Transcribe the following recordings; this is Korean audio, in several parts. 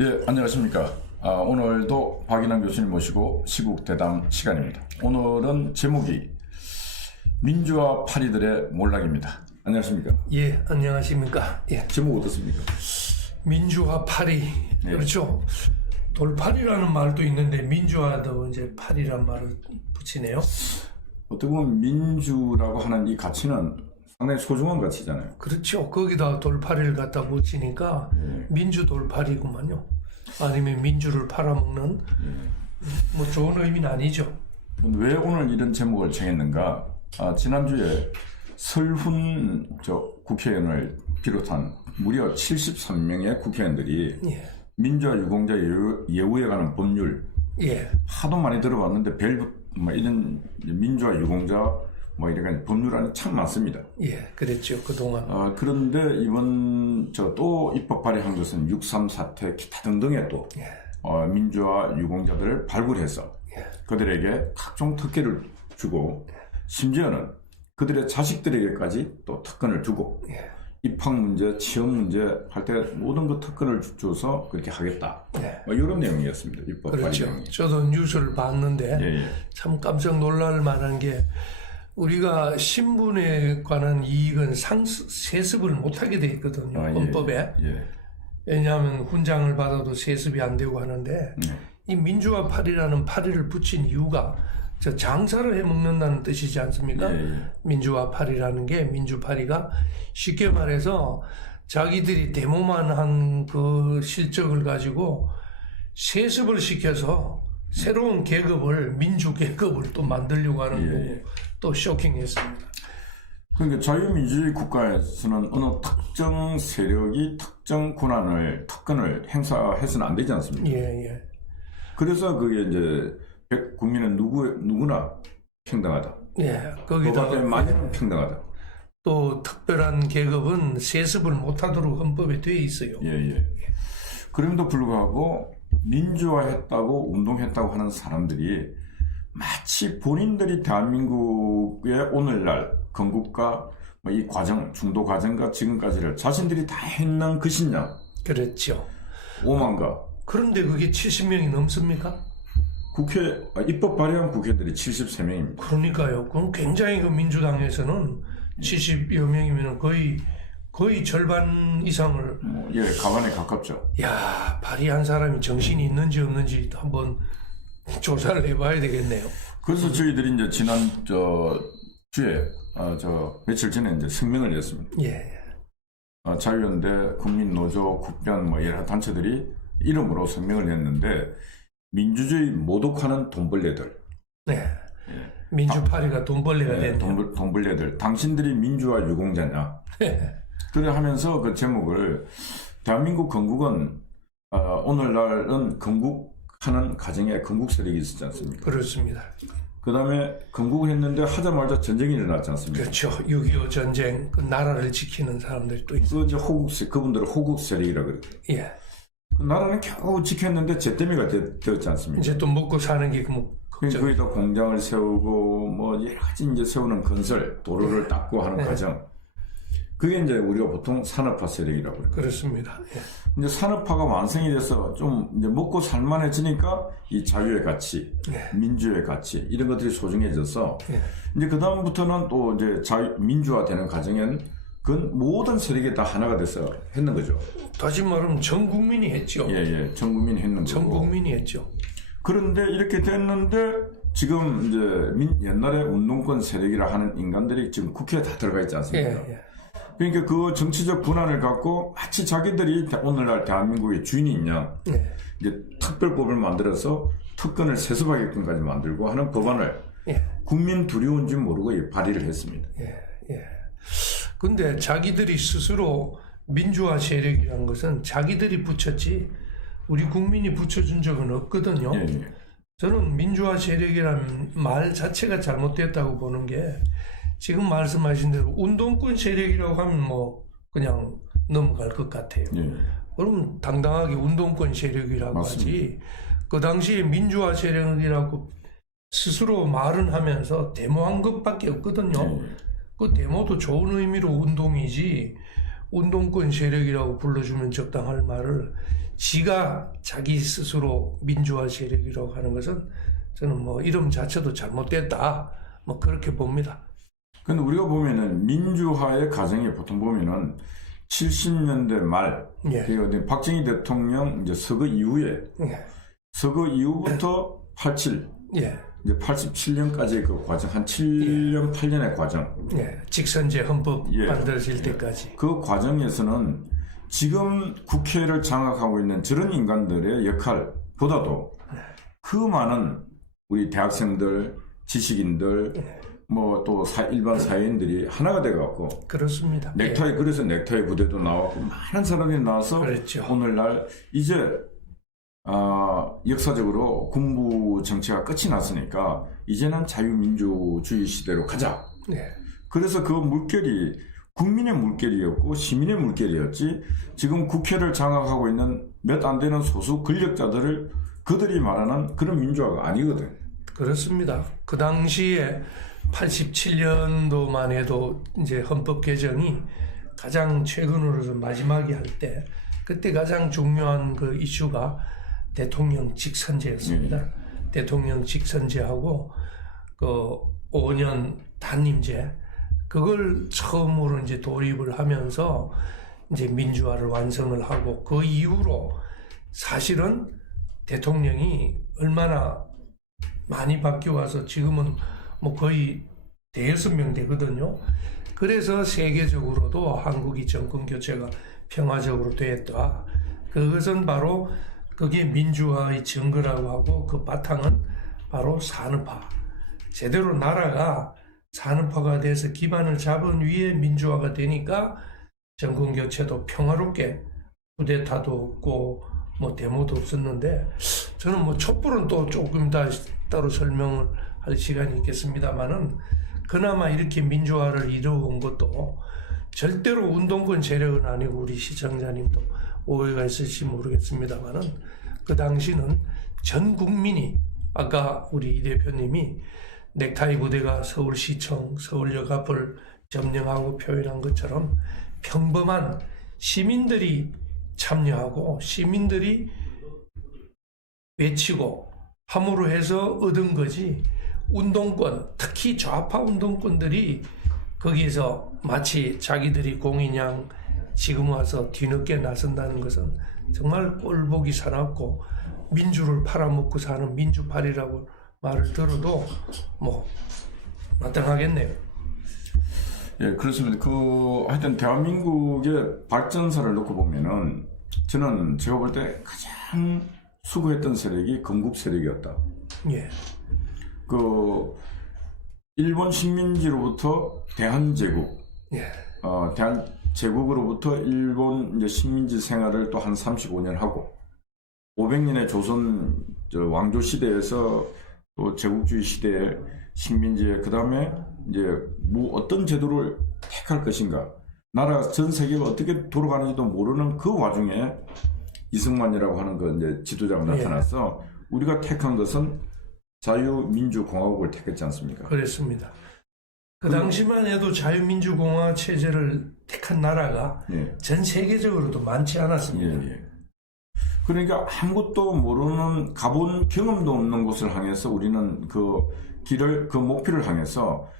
예, 안녕하십니까. 오늘도 박인환 교수님 모시고 시국대담 시간입니다. 오늘은 제목이 민주화 파리들의 몰락입니다. 안녕하십니까. 예, 안녕하십니까. 예. 제목 어떻습니까? 민주화 파리. 예. 그렇죠. 돌파리라는 말도 있는데 민주화도 이제 파리란 말을 붙이네요. 어떻게 보면 민주라고 하는 이 가치는 상당히 소중한 가치잖아요. 그렇죠. 거기다 돌파리를 갖다 붙이니까 민주 돌파리구만요. 아니면 민주를 팔아먹는 뭐 좋은 의미는 아니죠. 왜 오늘 이런 제목을 정했는가? 지난주에 설훈 국회의원을 비롯한 무려 73명의 국회의원들이 예. 민주화 유공자 예우에 관한 법률 예. 하도 많이 들어봤는데 이런 민주화 유공자 이런 법률 안에 참 많습니다. 예, 그랬죠 그동안. 그런데 이번 또 입법 발의한 것은 6.3 사태 기타 등등의 또 민주화 유공자들을 발굴해서 그들에게 각종 특혜를 주고 심지어는 그들의 자식들에게까지 또 특권을 주고 입학 문제, 취업 문제 할 때 모든 그 특권을 줘서 그렇게 하겠다. 이런 내용이었습니다. 입법 그렇죠. 발의 내용이. 저도 뉴스를 봤는데 참 깜짝 놀랄 만한 게 우리가 신분에 관한 이익은 세습을 못하게 돼 있거든요. 헌법에. 왜냐하면 훈장을 받아도 세습이 안 되고 하는데 이 민주화 파리라는 파리를 붙인 이유가 저 장사를 해먹는다는 뜻이지 않습니까? 민주화 파리라는 게 민주파리가 쉽게 말해서 자기들이 데모만 한 그 실적을 가지고 세습을 시켜서 새로운 계급을 민주 계급을 또 만들려고 하는 거고 또 쇼킹했습니다. 그러니까 자유민주주의 국가에서는 어느 특정 세력이 특정 특권을 행사해서는 안 되지 않습니까? 그래서 그게 이제 국민은 누구나 평등하다. 거기다가 많이는 평등하다. 또 특별한 계급은 세습을 못하도록 헌법에 되어 있어요. 그럼에도 불구하고 민주화했다고 운동했다고 하는 사람들이 마치 본인들이 대한민국의 오늘날 건국과 이 과정, 중도 과정과 지금까지를 자신들이 다 했는 것이냐? 그렇죠. 오만가. 그런데 그게 70명이 넘습니까? 입법 발의한 국회의원들이 73명입니다. 그러니까요. 그럼 굉장히 그 민주당에서는 70여 명이면 거의 절반 이상을. 가반에 가깝죠. 야, 발의한 사람이 정신이 있는지 없는지 한번 조사를 해봐야 되겠네요. 그래서 저희들이 이제 지난 주에 며칠 전에 이제声明을 냈습니다. 자유연대, 국민노조, 국변 여러 단체들이 이름으로声明을 냈는데 민주주의 모독하는 돈벌레들. 민주파리가 돈벌레가 됐네요. 돈벌레들. 당신들이 민주화 유공자냐? 그래 하면서 그 제목을 대한민국 건국은 오늘날은 건국하는 가정에 건국 세력이 있었지 않습니까? 그렇습니다. 그 다음에 건국을 했는데 하자마자 전쟁이 일어났지 않습니까? 그렇죠. 6.25 전쟁, 그 나라를 지키는 사람들이 또 있어요. 그분들은 호국 세력이라고 그러죠. 그 나라는 겨우 지켰는데 잿더미가 되었지 않습니까? 이제 또 먹고 사는 게 거기다 공장을 세우고 여러 가지 이제 세우는 건설, 도로를 닦고 하는 과정. 그게 이제 우리가 보통 산업화 세력이라고 그래요. 그렇습니다. 이제 산업화가 완성이 돼서 좀 이제 먹고 살만해지니까 이 자유의 가치, 민주의 가치 이런 것들이 소중해져서 이제 그 다음부터는 또 이제 민주화되는 과정엔 그 모든 세력이 다 하나가 돼서 했는 거죠. 다시 말하면 전 국민이 했죠. 전 국민이 했는 거고. 전 국민이 했죠. 그런데 이렇게 됐는데 지금 이제 옛날에 운동권 세력이라 하는 인간들이 지금 국회에 다 들어가 있지 않습니까? 그러니까 그 정치적 분란을 갖고 마치 자기들이 오늘날 대한민국의 주인인 양 이제 특별법을 만들어서 특권을 세습하게끔까지 만들고 하는 법안을 국민 두려운지 모르고 발의를 했습니다. 근데 자기들이 스스로 민주화 세력이라는 것은 자기들이 붙였지 우리 국민이 붙여준 적은 없거든요. 저는 민주화 세력이라는 말 자체가 잘못됐다고 보는 게 지금 말씀하신 대로 운동권 세력이라고 하면 그냥 넘어갈 것 같아요. 그럼 당당하게 운동권 세력이라고 하지. 그 당시에 민주화 세력이라고 스스로 말은 하면서 데모한 것밖에 없거든요. 그 데모도 좋은 의미로 운동이지 운동권 세력이라고 불러주면 적당할 말을 지가 자기 스스로 민주화 세력이라고 하는 것은 저는 뭐 이름 자체도 잘못됐다 뭐 그렇게 봅니다. 근데 우리가 보면은 민주화의 과정에 보통 보면은 70년대 말, 예. 박정희 대통령 이제 선거 이후에, 예. 선거 이후부터 87, 예. 이제 87년까지의 그 과정, 한 7년, 8년의 과정. 예. 직선제 헌법 예. 만들어질 때까지. 그 과정에서는 지금 국회를 장악하고 있는 저런 인간들의 역할보다도 그 많은 우리 대학생들, 지식인들, 뭐 또 일반 사회인들이 하나가 돼갖고 그렇습니다. 넥타이, 그래서 넥타이 부대도 나왔고 많은 사람이 나와서 그렇죠. 오늘날 이제 역사적으로 군부 정치가 끝이 났으니까 이제는 자유민주주의 시대로 가자. 예. 그래서 그 물결이 국민의 물결이었고 시민의 물결이었지, 지금 국회를 장악하고 있는 몇 안 되는 소수 권력자들을 그들이 말하는 그런 민주화가 아니거든. 그렇습니다. 그 당시에 87년도만 해도 이제 헌법 개정이 가장 최근으로서 마지막에 할 때, 그때 가장 중요한 그 이슈가 대통령 직선제였습니다. 대통령 직선제하고 그 5년 단임제, 그걸 처음으로 이제 도입을 하면서 이제 민주화를 완성을 하고, 그 이후로 사실은 대통령이 얼마나 많이 바뀌어와서 지금은 뭐 거의 대여섯 명 되거든요. 그래서 세계적으로도 한국이 정권 교체가 평화적으로 됐다. 그것은 바로 그게 민주화의 증거라고 하고, 그 바탕은 바로 산업화. 제대로 나라가 산업화가 돼서 기반을 잡은 위에 민주화가 되니까 정권 교체도 평화롭게, 쿠데타도 없고 뭐 데모도 없었는데, 저는 뭐 촛불은 또 조금 따로 설명을 할 시간이 있겠습니다만은, 그나마 이렇게 민주화를 이루어온 것도 절대로 운동권 세력은 아니고, 우리 시청자님도 오해가 있을지 모르겠습니다만은, 그 당시는 전 국민이, 아까 우리 이 대표님이 넥타이 부대가 서울시청, 서울역 앞을 점령하고 표현한 것처럼 평범한 시민들이 참여하고 시민들이 외치고 함으로 해서 얻은 거지, 운동권, 특히 좌파 운동권들이 거기서 마치 자기들이 공인양 지금 와서 뒤늦게 나선다는 것은 정말 꼴보기 사납고, 민주를 팔아먹고 사는 민주파리라고 말을 들어도 뭐 마땅하겠네요. 예, 그렇습니다. 하여튼 대한민국의 발전사를 놓고 보면은 저는 제가 볼 때 가장 수고했던 세력이 건국 세력이었다. 예. 일본 식민지로부터 대한제국, 예. 대한제국으로부터 일본 이제 식민지 생활을 또 한 35년 하고, 500년의 조선 왕조 시대에서 또 제국주의 시대에 식민지에, 그 다음에 이제 어떤 제도를 택할 것인가, 나라 전 세계가 어떻게 돌아가는지도 모르는 그 와중에 이승만이라고 하는 그 이제 지도자가 나타나서 우리가 택한 것은 자유민주공화국을 택했지 않습니까? 그렇습니다. 그 당시만 해도 자유민주공화 체제를 택한 나라가 전 세계적으로도 많지 않았습니다. 그러니까 아무것도 모르는, 가본 경험도 없는 곳을 향해서 우리는 그 목표를 향해서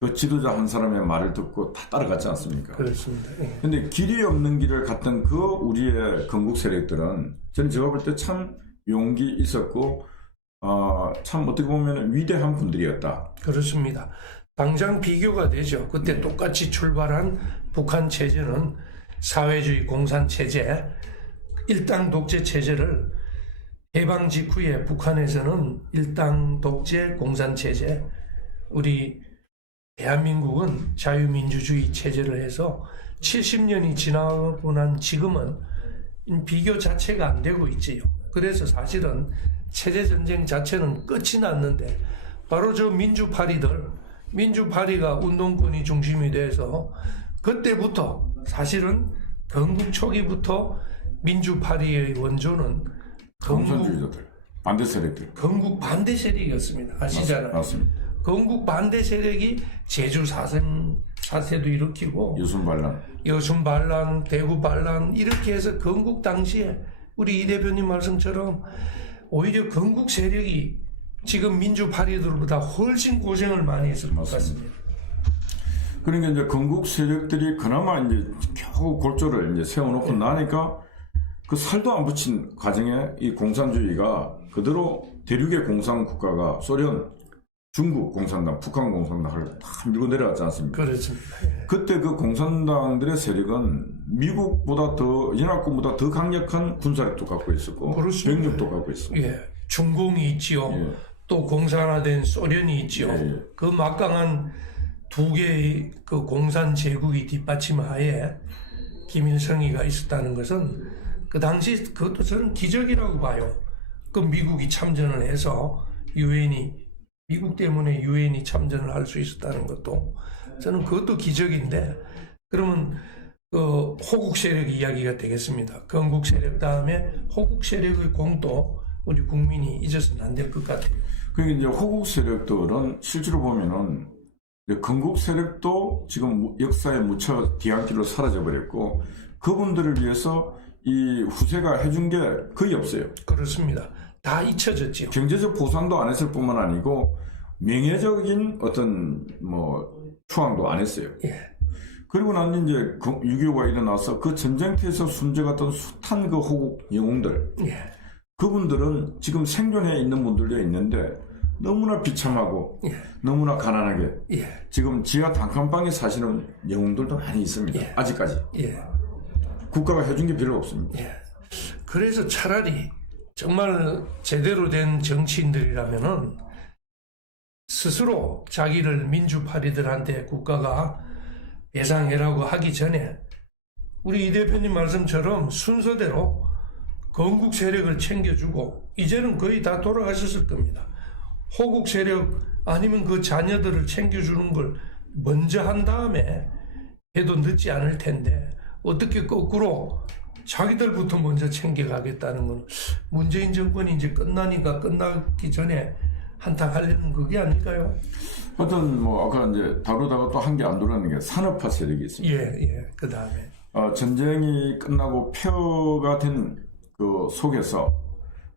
그 지도자 한 사람의 말을 듣고 다 따라갔지 않습니까? 그렇습니다. 근데 길이 없는 길을 갔던 그 우리의 건국 세력들은, 저는 제가 볼 때 참 용기 있었고, 참 어떻게 보면 위대한 분들이었다. 그렇습니다. 당장 비교가 되죠. 그때 똑같이 출발한 북한 체제는 사회주의 공산 체제, 일당 독재 체제를 해방 직후에 북한에서는 일당 독재 공산 체제, 우리 대한민국은 자유민주주의 체제를 해서 70년이 지나고 난 지금은 비교 자체가 안 되고 있지요. 그래서 사실은 체제전쟁 자체는 끝이 났는데, 바로 저 민주파리가 운동권이 중심이 돼서 그때부터, 사실은 건국 초기부터 민주파리의 원조는 공산주의자들, 반대 세력들, 건국 반대 세력이었습니다. 아시잖아요. 맞습니다. 건국 반대 세력이 제주 사세도 일으키고 여순 반란, 대구 반란 이렇게 해서 건국 당시에 우리 이 대표님 말씀처럼 오히려 건국 세력이 지금 민주 파리들보다 훨씬 고생을 많이 했을 것 같습니다. 그러니까 이제 건국 세력들이 그나마 이제 겨우 골조를 이제 세워놓고 나니까 그 살도 안 붙인 과정에 이 공산주의가 그대로 대륙의 공산 국가가 소련, 중국 공산당, 북한 공산당을 다 밀고 내려갔지 않습니까? 그렇습니다. 그때 그 공산당들의 세력은 미국보다 더, 연합군보다 더 강력한 군사력도 갖고 있었고, 그렇습니다. 병력도 갖고 있었고. 예, 중공이 있지요. 또 공산화된 소련이 있지요. 그 막강한 두 개의 그 공산 제국이 뒷받침하에 김일성이가 있었다는 것은 그 당시 그것도 저는 기적이라고 봐요. 그 미국이 참전을 해서 미국 때문에 유엔이 참전을 할 수 있었다는 것도 저는 그것도 기적인데, 그러면 그 호국 세력 이야기가 되겠습니다. 건국 세력 다음에 호국 세력의 공도 우리 국민이 잊어서는 안 될 것 같아요. 그러니까 이제 호국 세력들은 실제로 보면은 건국 세력도 지금 역사에 묻혀 뒤안길로 사라져 버렸고, 그분들을 위해서 이 후세가 해준 게 거의 없어요. 그렇습니다. 다 잊혀졌지요. 경제적 보상도 안 했을 뿐만 아니고 명예적인 어떤 추앙도 안 했어요. 예. 그리고 난 이제 6.25가 일어나서 그 전쟁터에서 숨져갔던 숱한 그 호국 영웅들, 예. 그분들은 지금 생존해 있는 분들도 있는데 너무나 비참하고 너무나 가난하게 지금 지하 단칸방에 사시는 영웅들도 많이 있습니다. 아직까지. 국가가 해준 게 별로 없습니다. 그래서 차라리 정말 제대로 된 정치인들이라면은 스스로 자기를 민주파리들한테 국가가 배상해라고 하기 전에 우리 이 대표님 말씀처럼 순서대로 건국 세력을 챙겨주고, 이제는 거의 다 돌아가셨을 겁니다. 호국 세력 아니면 그 자녀들을 챙겨주는 걸 먼저 한 다음에 해도 늦지 않을 텐데, 어떻게 거꾸로 자기들부터 먼저 챙겨가겠다는 건 문재인 정권이 이제 끝나니까 끝나기 전에 한탕 하려는 그게 아닐까요? 하여튼 아까 이제 다루다가 또 한 개 안 들어가는 게 산업화 세력이 있습니다. 그 다음에 전쟁이 끝나고 폐허가 된 그 속에서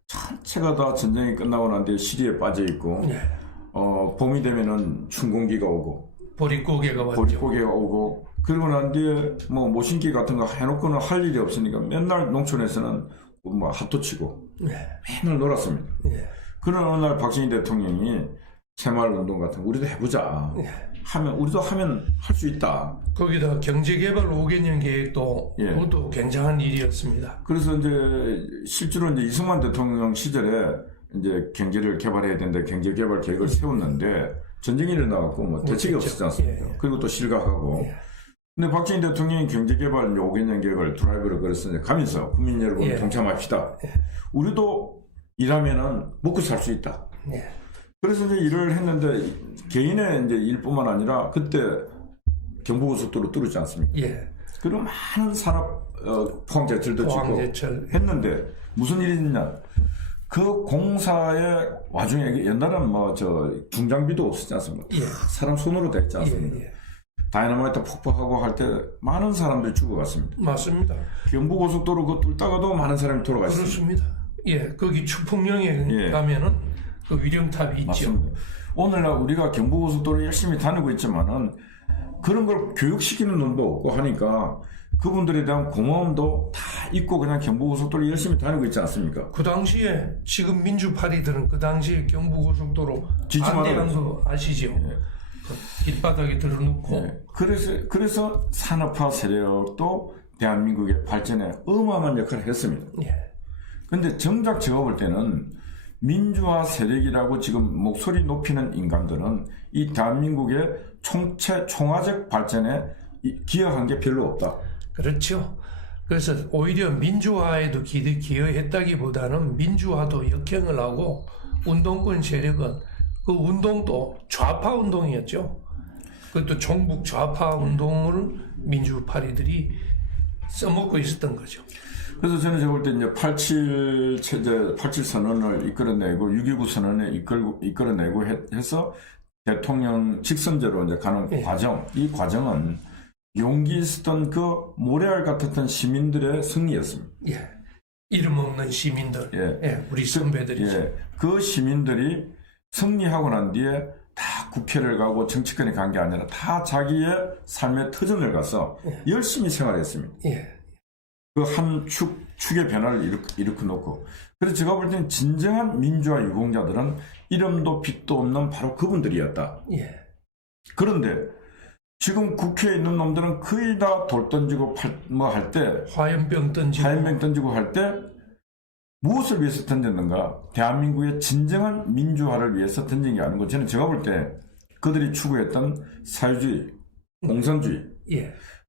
전체가 다 전쟁이 끝나고 난 뒤에 시리에 빠져 있고, 봄이 되면은 춘공기가 오고, 보릿고개가 오고, 그러고 난 뒤에 모신기 같은 거 해놓고는 할 일이 없으니까 맨날 농촌에서는 핫도치고 맨날 놀았습니다. 그런 어느 날 박정희 대통령이 새마을운동 같은 거 우리도 해보자. 우리도 하면 할 수 있다. 거기다 경제개발 5개년 계획도 그것도 굉장한 일이었습니다. 그래서 이제 실제로 이제 이승만 대통령 시절에 이제 경제를 개발해야 된다, 경제개발 계획을 세웠는데 전쟁이 일어나갖고 대책이 없었지 않습니까? 그리고 또 실각하고. 근데 박정희 대통령이 경제개발 5개년 계획을 드라이브를 걸어서 가면서 국민 여러분 동참합시다. 우리도 일하면은 먹고 살 수 있다. 그래서 이제 일을 했는데 개인의 이제 일뿐만 아니라 그때 경부고속도로 뚫었지 않습니까? 그리고 많은 산업 포항제철도 짓고 했는데 무슨 일이 있냐? 그 공사의 와중에 옛날에는 중장비도 없었지 않습니까? 사람 손으로 됐지 않습니까? 다이너마이트 폭파하고 할 때 많은 사람들이 죽어갔습니다. 맞습니다. 경부고속도로 그거 뚫다가도 많은 사람이 돌아갔습니다. 그렇습니다. 거기 추풍령에 가면은 그 위령탑이 있죠. 오늘날 우리가 경부고속도로 열심히 다니고 있지만은 그런 걸 교육시키는 놈도 없고 하니까 그분들에 대한 고마움도 다 있고 그냥 경부고속도로 열심히 다니고 있지 않습니까? 그 당시에 지금 민주파리들은 그 당시에 경부고속도로 반대한 거 아시죠? 그 길바닥에 들어놓고. 그래서 산업화 세력도 대한민국의 발전에 어마어마한 역할을 했습니다. 그런데 정작 제가 볼 때는 민주화 세력이라고 지금 목소리 높이는 인간들은 이 대한민국의 총화적 발전에 기여한 게 별로 없다. 그렇죠. 그래서 오히려 민주화에도 기여했다기보다는 민주화도 역행을 하고 운동권 세력은 그 운동도 좌파 운동이었죠. 그것도 종북 좌파 운동을 민주파리들이 써먹고 있었던 거죠. 그래서 저는 제가 볼 때 이제 87 체제, 87 선언을 이끌어내고 6.29 선언에 이끌어내고 해서 대통령 직선제로 이제 가는 과정, 이 과정은 용기 있었던 그 모래알 같았던 시민들의 승리였습니다. 예. 이름 없는 시민들, 우리 선배들이죠. 그 시민들이 승리하고 난 뒤에 다 국회를 가고 정치권에 간 게 아니라 다 자기의 삶의 터전을 가서 열심히 생활했습니다. 그 한 축의 변화를 일으켜 놓고. 그래서 제가 볼 때는 진정한 민주화 유공자들은 이름도 빛도 없는 바로 그분들이었다. 그런데 지금 국회에 있는 놈들은 거의 다 돌 던지고 할 때, 화염병 던지고 할 때 무엇을 위해서 던졌는가? 대한민국의 진정한 민주화를 위해서 던진 게 아니고, 저는 제가 볼 때 그들이 추구했던 사회주의, 공산주의,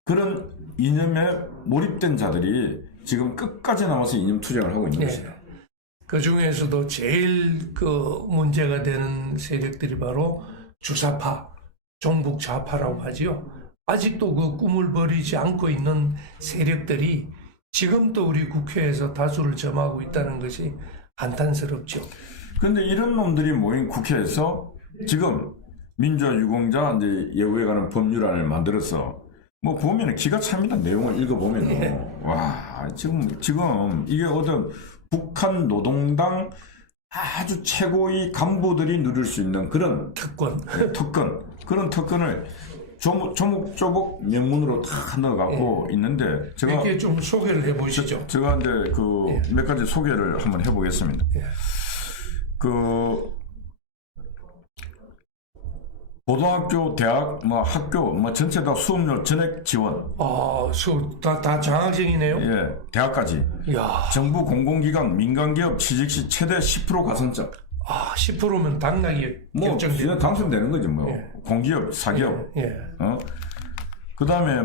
그런 이념에 몰입된 자들이 지금 끝까지 남아서 이념 투쟁을 하고 있는 것이다. 그 중에서도 제일 그 문제가 되는 세력들이 바로 주사파, 종북 좌파라고 하지요. 아직도 그 꿈을 버리지 않고 있는 세력들이 지금도 우리 국회에서 다수를 점하고 있다는 것이 한탄스럽죠. 그런데 이런 놈들이 모인 국회에서 지금 민주화 유공자 이제 예우에 관한 법률안을 만들어서 뭐 보면은 기가 찹니다. 내용을 읽어보면은 와 지금 이게 어떤 북한 노동당 아주 최고의 간부들이 누릴 수 있는 그런 특권 그런 특권을 조목조목 명문으로 다 넣어갖고 있는데 제가 이렇게 좀 소개를 해보시죠. 제가 이제 그 몇 가지 소개를 한번 해보겠습니다. 그 고등학교, 대학, 학교, 전체 다 수업료 전액 지원. 수업 다 장학생이네요. 대학까지. 이야. 정부 공공기관, 민간기업 취직 시 최대 10% 가산점. 10%면 당락이 결정되는. 당선되는 거지 공기업, 사기업. 그 다음에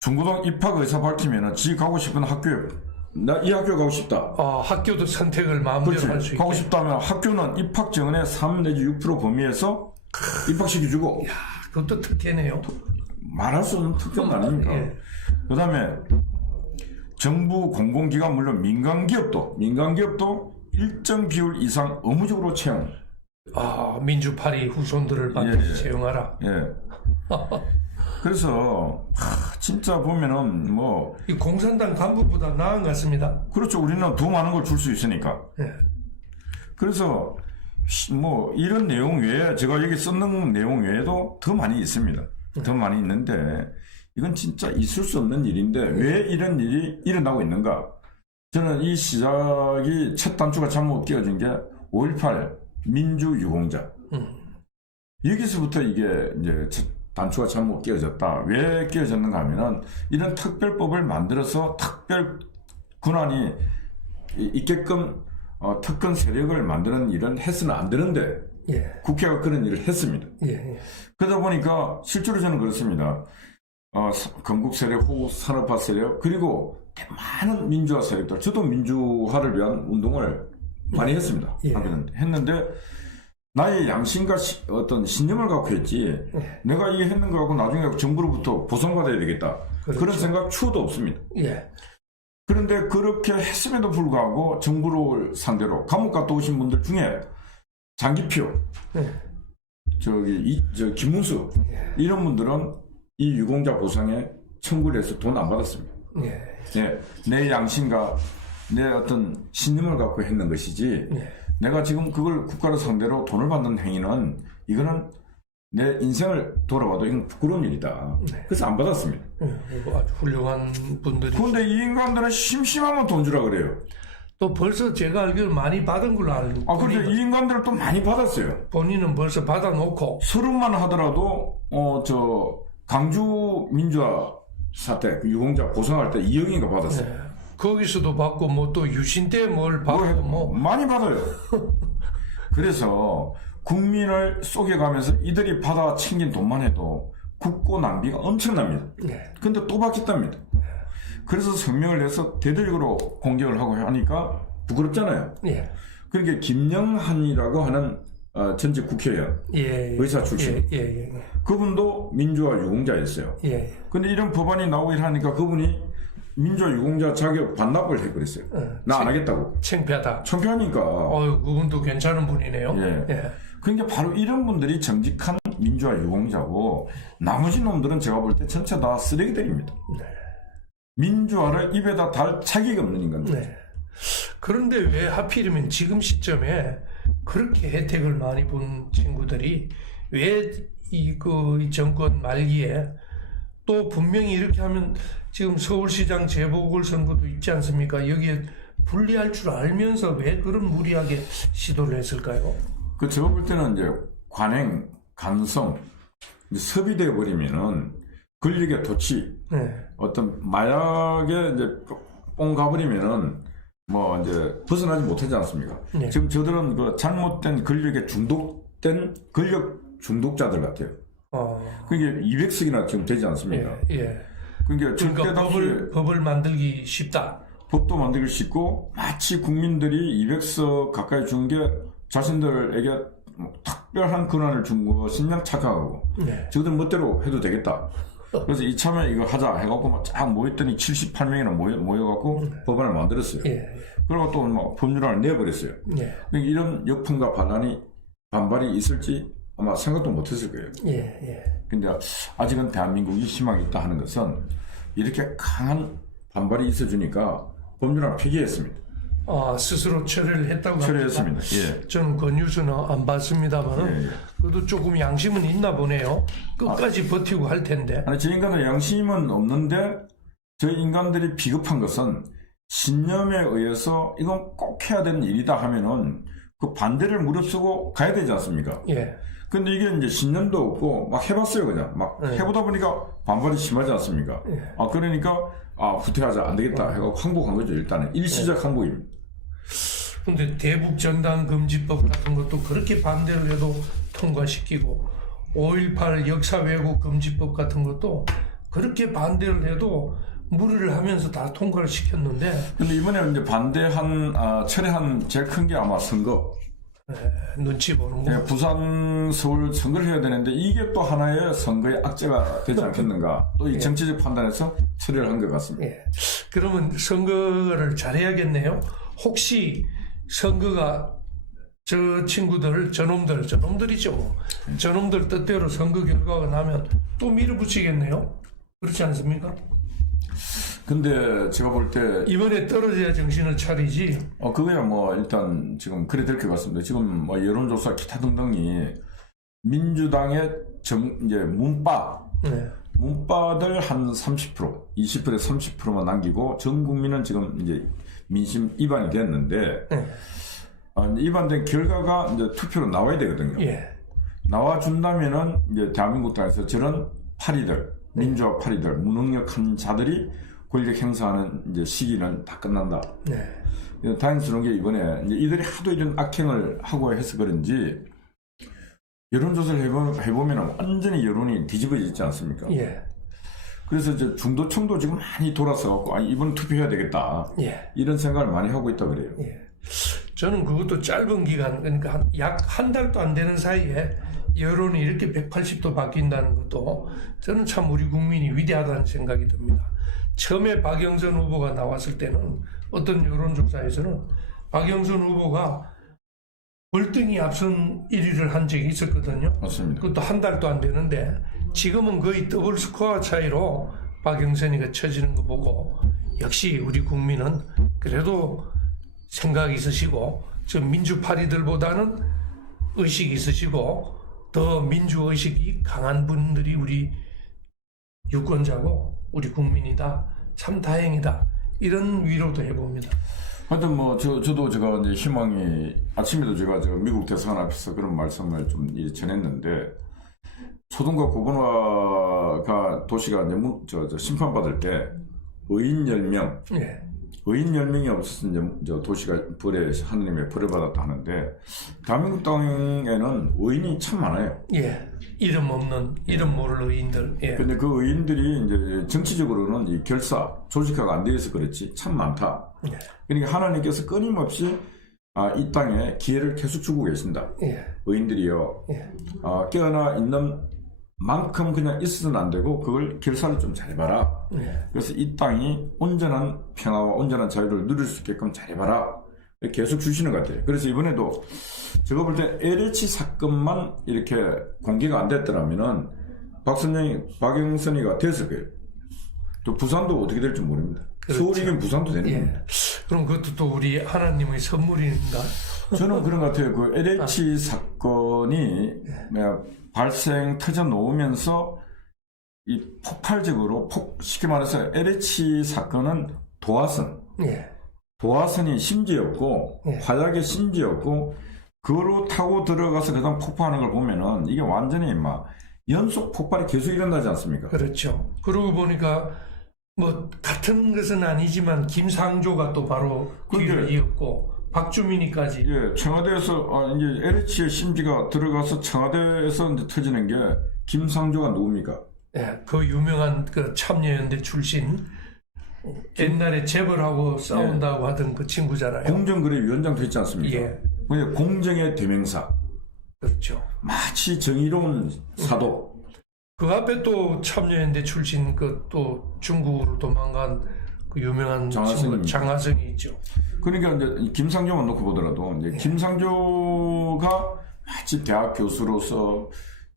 중고등 입학 의사 밝히면은 지 가고 싶은 학교에 나 이 학교 가고 싶다. 학교도 선택을 마음대로 할 수 있게. 가고 싶다면 학교는 입학 정원의 3 내지 6% 범위에서 입학시켜주고. 야, 그것도 특혜네요. 말할 수 없는 특권 아닙니까? 그 다음에 정부 공공기관 물론 민간기업도 일정 비율 이상 의무적으로 채용. 민주파리 후손들을 반드시 채용하라. 그래서 진짜 보면은 이 공산당 간부보다 나은 것 같습니다. 그렇죠. 우리는 더 많은 걸 줄 수 있으니까. 그래서 이런 내용 외에 제가 여기 썼는 내용 외에도 더 많이 있습니다. 더 많이 있는데 이건 진짜 있을 수 없는 일인데 왜 이런 일이 일어나고 있는가? 저는 이 시작이 첫 단추가 잘못 끼워진 게 5.18 민주유공자. 여기서부터 이게 이제 단추가 잘못 끼워졌다. 왜 끼워졌는가 하면은 이런 특별법을 만들어서 특별 군안이 있게끔 특권 세력을 만드는 일은 해서는 안 되는데 국회가 그런 일을 했습니다. 그러다 보니까 실제로 저는 그렇습니다. 건국 세력, 호국 산업화 세력, 그리고 많은 민주화 세력들, 저도 민주화를 위한 운동을 많이 했습니다. 했는데 나의 양심과 어떤 신념을 갖고 했지 내가 이게 했는 거 갖고 나중에 정부로부터 보상받아야 되겠다. 그런 생각 추호도 없습니다. 그런데 그렇게 했음에도 불구하고 정부를 상대로 감옥 갔다 오신 분들 중에 장기표, 김문수 이런 분들은 이 유공자 보상에 청구를 해서 돈 안 받았습니다. 내 양심과 내 어떤 신념을 갖고 했는 것이지 내가 지금 그걸 국가를 상대로 돈을 받는 행위는 이거는 내 인생을 돌아봐도 이건 부끄러운 일이다. 그래서 안 받았습니다. 아주 훌륭한 분들이. 그런데 이 인간들은 심심하면 돈 주라 그래요. 또 벌써 제가 알기로 많이 받은 걸로 알고. 그런데 이 인간들은 또 많이 받았어요. 본인은 벌써 받아놓고. 서른만 하더라도 강주 민주화 사태 유공자 보상할 때 2억인가 받았어요. 거기서도 받고 또 유신 때 뭘 받고 많이 받아요. 그래서 국민을 속여가면서 이들이 받아 챙긴 돈만 해도 국고 낭비가 엄청납니다. 근데 또 받겠답니다. 그래서 성명을 내서 대대적으로 공격을 하고 하니까 부끄럽잖아요. 그러니까 김영한이라고 하는 전직 국회의원 의사 출신 그분도 민주화 유공자였어요. 근데 이런 법안이 나오고 이러니까 그분이 민주화 유공자 자격 반납을 해버렸어요. 나 안 하겠다고. 창피하다. 창피하니까. 그분도 괜찮은 분이네요. 그러니까 바로 이런 분들이 정직한 민주화 유공자고 나머지 놈들은 제가 볼 때 전체 다 쓰레기들입니다. 네. 민주화를 입에다 달 자격이 없는 인간들. 네. 그런데 왜 하필이면 지금 시점에 그렇게 혜택을 많이 본 친구들이 왜 이 정권 말기에 또 분명히 이렇게 하면 지금 서울시장 재보궐선거도 있지 않습니까? 여기에 불리할 줄 알면서 왜 그런 무리하게 시도를 했을까요? 그 제가 볼 때는 이제 관행, 간성, 섭이되어 버리면은 권력의 도취, 네. 어떤 마약에 이제 뽕 가버리면은 뭐 이제 벗어나지 못하지 않습니까? 네. 지금 저들은 그 잘못된 권력에 중독된 권력 중독자들 같아요. 그게 200석이나 지금 되지 않습니까? 예. 그러니까 법을 만들기 쉽다. 법도 만들기 쉽고 마치 국민들이 200석 가까이 준 게 자신들에게 뭐 특별한 권한을 준 것인 양 착각하고 네. 저들 멋대로 해도 되겠다. 그래서 이참에 이거 하자 해갖고 막 쫙 모였더니 78명이나 모여갖고 법안을 만들었어요. 예. 그리고 또 뭐 법률안을 내버렸어요. 예. 그러니까 이런 역풍과 반발이 있을지 아마 생각도 못했을 거예요. 예. 근데 아직은 대한민국이 희망이 있다 하는 것은 이렇게 강한 반발이 있어주니까 법률안 폐기했습니다. 스스로 처리를 했다고 처리했습니다. 예. 저는 그 뉴스는 안 봤습니다만 예. 그래도 조금 양심은 있나 보네요. 끝까지 버티고 할 텐데. 아니, 저 인간은 양심은 없는데 저 인간들이 비겁한 것은 신념에 의해서 이건 꼭 해야 되는 일이다 하면은 그 반대를 무릅쓰고 가야 되지 않습니까? 예. 근데 이게 이제 신념도 없고 막 해봤어요. 그냥 막 해보다 보니까 반발이 심하지 않습니까? 그러니까 후퇴하자 안 되겠다 해가지고 항복한 거죠. 일단은 일시적 항복입니다. 근데 대북 전단 금지법 같은 것도 그렇게 반대를 해도 통과시키고 5.18 역사 왜곡 금지법 같은 것도 그렇게 반대를 해도 무리를 하면서 다 통과를 시켰는데. 근데 이번에 이제 철회한 제일 큰 게 아마 선거. 눈치 보는 거. 네, 부산, 서울 선거를 해야 되는데 이게 또 하나의 선거의 악재가 되지 않겠는가. 또 이 정치적 판단에서 처리를 한 것 같습니다. 예. 그러면 선거를 잘해야겠네요. 혹시 선거가 저 친구들, 저놈들이죠. 저놈들 뜻대로 선거 결과가 나면 또 밀어붙이겠네요. 그렇지 않습니까? 근데 제가 볼 때 이번에 떨어져야 정신을 차리지. 그거야 뭐 일단 지금 그래 될 것 같습니다. 지금 뭐 여론조사 기타 등등이 민주당의 이제 문바들 한 30%, 20%에서 30%만 남기고 전 국민은 지금 이제 민심 입안이 됐는데 입안된 결과가 이제 투표로 나와야 되거든요. 예. 나와준다면은 이제 대한민국 땅에서 저런 민주화 파리들, 무능력한 자들이 권력 행사하는 이제 시기는 다 끝난다. 네. 다행스러운 게 이번에 이제 이들이 하도 이런 악행을 하고 해서 그런지 여론조사를 해보면 완전히 여론이 뒤집어지지 않습니까? 예. 그래서 이제 중도층도 지금 많이 돌아서 갖고 이번 투표해야 되겠다. 예. 이런 생각을 많이 하고 있다 그래요. 예. 저는 그것도 짧은 기간, 그러니까 약 한 달도 안 되는 사이에 여론이 이렇게 180도 바뀐다는 것도 저는 참 우리 국민이 위대하다는 생각이 듭니다. 처음에 박영선 후보가 나왔을 때는 어떤 여론조사에서는 박영선 후보가 월등히 앞선 1위를 한 적이 있었거든요. 맞습니다. 그것도 한 달도 안 되는데 지금은 거의 더블 스코어 차이로 박영선이가 쳐지는 거 보고 역시 우리 국민은 그래도 생각이 있으시고 저 민주파리들보다는 의식이 있으시고 더 민주의식이 강한 분들이 우리 유권자고 우리 국민이다. 참 다행이다. 이런 위로도 해봅니다. 하여튼 뭐 저도 제가 이제 희망이 아침에도 제가 미국 대사관 앞에서 그런 말씀을 좀 전했는데 초등과 고등학교가 도시가 이제 심판받을 때 의인 10명 예. 의인 10명이 없었으면 이제 도시가 하느님의 벌을 받았다 하는데 대한민국 땅에는 의인이 참 많아요. 예. 이름 없는, 이름 모를 의인들. 예. 근데 그 의인들이 이제 정치적으로는 이 조직화가 안 되어 있어서 그렇지 참 많다. 예. 그러니까 하나님께서 끊임없이 이 땅에 기회를 계속 주고 계신다. 예. 의인들이요. 예. 깨어나 있는 만큼 그냥 있어서는 안 되고 그걸 결사를 좀 잘해봐라. 예. 그래서 이 땅이 온전한 평화와 온전한 자유를 누릴 수 있게끔 잘해봐라. 계속 주시는 것 같아요. 그래서 이번에도 제가 볼 때 LH 사건만 이렇게 공개가 안 됐더라면은 박영선이가 됐을 거예요. 또 부산도 어떻게 될지 모릅니다. 그렇죠. 서울이면 부산도 되는 겁니다. 그럼 그것도 또 우리 하나님의 선물인가? 저는 그런 것 같아요. 그 LH 사건이 발생 터져 놓으면서 이 폭발적으로 쉽게 말해서 LH 사건은 도화선, 도화선이 심지었고 화약의 심지였고 그거로 타고 들어가서 그다음 폭파하는 걸 보면은 이게 완전히 막 연속 폭발이 계속 일어나지 않습니까? 그렇죠. 그러고 보니까 뭐 같은 것은 아니지만 김상조가 또 바로 뒤를 이었고 박주민이까지. 예, 청와대에서 이제 LH의 심지가 들어가서 청와대에서 이제 터지는 게 김상조가 누굽니까? 예, 그 유명한 그 참여연대 출신 옛날에 재벌하고 싸운다고 하던 그 친구잖아요. 공정거래위원장도 했지 않습니까? 예. 공정의 대명사. 그렇죠. 마치 정의로운 사도. 그 앞에 또 참여연대 출신 그 또 중국으로 도망간 그 유명한 친구 장하성이 있죠. 그러니까 이제 김상조만 놓고 보더라도 이제 김상조가 마치 대학 교수로서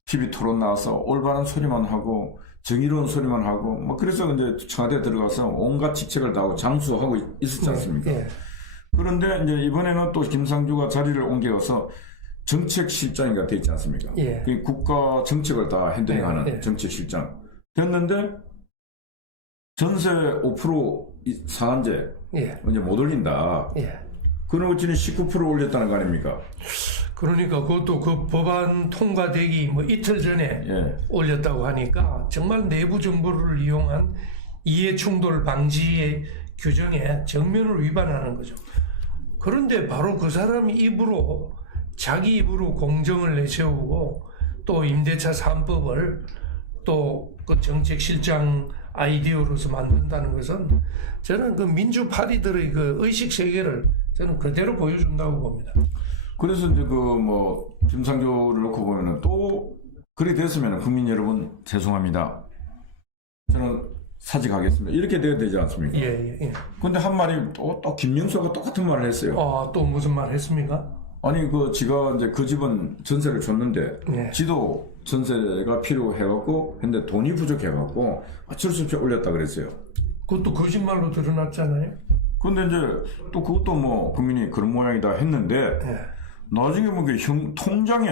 TV 토론 나와서 올바른 소리만 하고 정의로운 소리만 하고 뭐 그래서 이제 청와대 들어가서 온갖 직책을 다하고 장수하고 있었지 않습니까? 그런데 이제 이번에는 또 김상조가 자리를 옮겨서 정책실장인가 돼 있지 않습니까? 그 국가 정책을 다 핸들링하는 정책실장 됐는데 전세 5% 상한제 이제 못 올린다. 그런 것 중에 19% 올렸다는 거 아닙니까? 그러니까 그것도 그 법안 통과되기 뭐 이틀 전에 올렸다고 하니까 정말 내부 정보를 이용한 이해 충돌 방지의 규정에 정면으로 위반하는 거죠. 그런데 바로 그 사람 입으로 자기 입으로 공정을 내세우고 또 임대차 3법을 또 그 정책실장 아이디어로서 만든다는 것은 저는 그 민주파리들의 그 의식 세계를 저는 그대로 보여준다고 봅니다. 그래서 이제 그 뭐 김상조를 놓고 보면은 또 그리 됐으면 국민 여러분 죄송합니다. 저는 사직하겠습니다. 이렇게 돼야 되지 않습니까? 근데 한 말이 또 김명수가 똑같은 말을 했어요. 또 무슨 말 했습니까? 아니 그 지가 이제 그 집은 전세를 줬는데 지도 전세가 필요해갖고 근데 돈이 부족해갖고 어쩔 수 없이 올렸다 그랬어요. 그것도 거짓말로 드러났잖아요. 근데 이제 또 그것도 뭐 국민이 그런 모양이다 했는데 나중에 보니까 통장에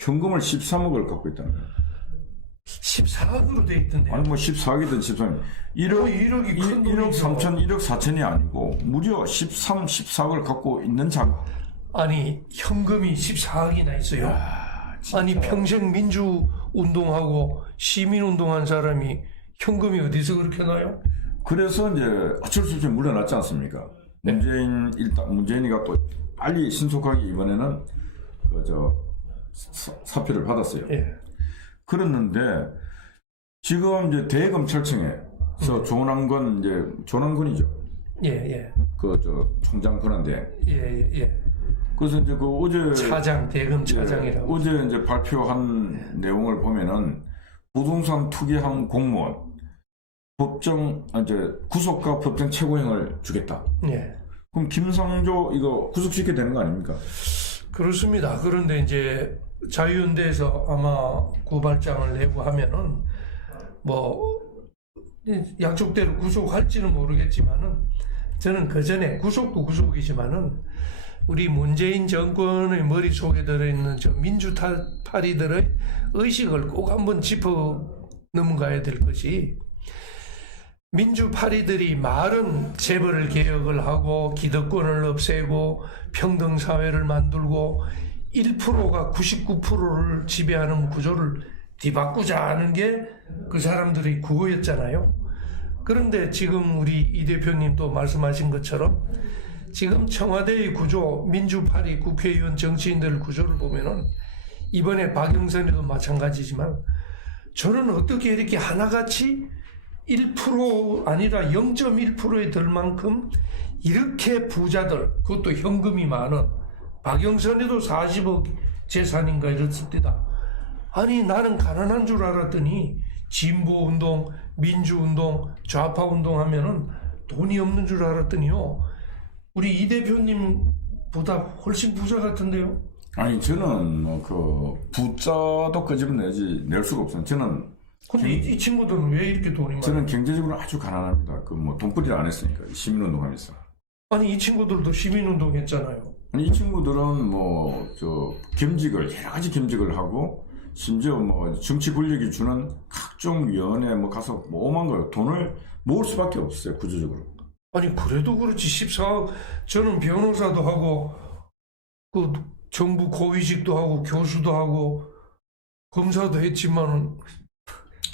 현금을 13억을 갖고 있다는 거예요. 14억으로 돼 있던데. 아니 뭐 14억이든 13억. 1억 3천, 1억 4천이 아니고 무려 13, 14억을 갖고 있는 자가. 아니 현금이 14억이나 있어요. 아니 평생 민주운동하고 시민운동한 사람이 현금이 어디서 그렇게 나요? 그래서 이제 어쩔 수 없이 물러났지 않습니까? 문재인이가 또 빨리 신속하게 이번에는 사표를 받았어요. 그랬는데 지금 이제 대검찰청에서 조남건이죠. 총장 권한대. 그래서 이제 그 어제 대검 차장이라고 어제 이제 발표한 내용을 보면은 부동산 투기한 공무원 구속과 법정 최고형을 주겠다. 그럼 김상조 이거 구속시켜야 되는 거 아닙니까? 그렇습니다. 그런데 이제 자유연대에서 아마 고발장을 내고 하면은 뭐 약속대로 구속할지는 모르겠지만은 저는 그 전에 구속도 구속이지만은 우리 문재인 정권의 머릿속에 들어있는 저 민주파리들의 의식을 꼭 한번 짚어 넘어가야 될 것이 민주파리들이 말은 재벌 개혁을 하고 기득권을 없애고 평등사회를 만들고 1%가 99%를 지배하는 구조를 뒤바꾸자 하는 게 그 사람들의 구호였잖아요. 그런데 지금 우리 이 대표님도 말씀하신 것처럼 지금 청와대의 구조, 민주파리 국회의원 정치인들 구조를 보면은 이번에 박영선에도 마찬가지지만 저는 어떻게 이렇게 하나같이 1% 아니라 0.1%에 들 만큼 이렇게 부자들, 그것도 현금이 많은 박영선에도 40억 재산인가 이랬을 때다. 아니 나는 가난한 줄 알았더니 진보운동, 민주운동, 좌파운동 하면은 돈이 없는 줄 알았더니요. 우리 이 대표님보다 훨씬 부자 같은데요? 아니 저는 그 부자도 끄집어내지 낼 수가 없어요. 저는 근데 이 친구들은 왜 이렇게 돈이 많아요? 저는 경제적으로 아주 가난합니다. 그 뭐 돈벌이를 안 했으니까 시민운동하면서. 아니 이 친구들도 시민운동 했잖아요. 아니, 이 친구들은 뭐 저 겸직을 여러 가지 겸직을 하고 심지어 뭐 정치 권력이 주는 각종 위원회 뭐 가서 뭐 오만 거 돈을 모을 수밖에 없어요 구조적으로. 아니 그래도 그렇지 14억 저는 변호사도 하고 그 정부 고위직도 하고 교수도 하고 검사도 했지만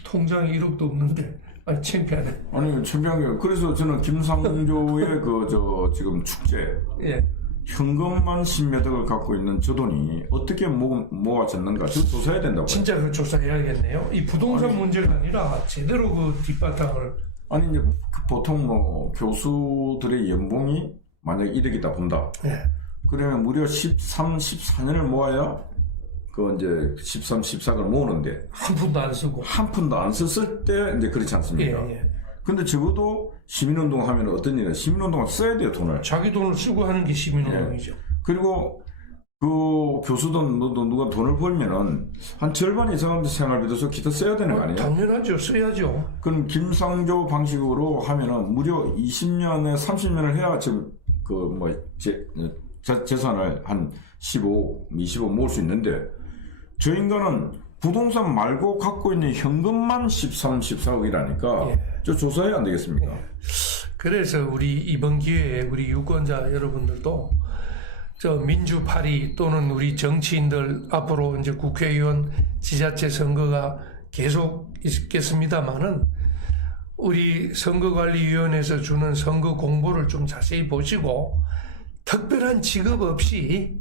통장에 1억도 없는데 아니 창피하네. 아니 창피한 게 그래서 저는 김상조의 그 저 지금 축제 예. 현금만 10몇 억을 갖고 있는 저 돈이 어떻게 모아졌는가 저 조사해야 된다고. 진짜 그 조사해야겠네요. 이 부동산 문제가 아니라 제대로 그 뒷바탕을. 아니 이제 보통 뭐 교수들의 연봉이 만약 1억이다 본다. 예. 그러면 무려 13, 14년을 모아야 그 이제 13, 14억을 모으는데 한 푼도 안 쓰고 한 푼도 안 썼을 때 이제 그렇지 않습니까? 예, 예. 근데 적어도 시민운동 하면 어떤 일이야? 시민운동을 써야 돼요 돈을. 자기 돈을 쓰고 하는 게 시민운동이죠. 그리고 그 교수든 누가 돈을 벌면은 한 절반 이상은 생활비도 써 기타 써야 되는 거 아니에요? 당연하죠. 써야죠. 그럼 김상조 방식으로 하면은 무려 20년에 30년을 해야 지금 그 뭐 재산을 한 15, 25 모을 수 있는데 저 인간은 부동산 말고 갖고 있는 현금만 13, 14억이라니까 예. 저 조사해야 안 되겠습니까? 예. 그래서 우리 이번 기회에 우리 유권자 여러분들도 저 민주파리 또는 우리 정치인들 앞으로 이제 국회의원 지자체 선거가 계속 있겠습니다만은 우리 선거관리위원회에서 주는 선거 공보를 좀 자세히 보시고 특별한 직업 없이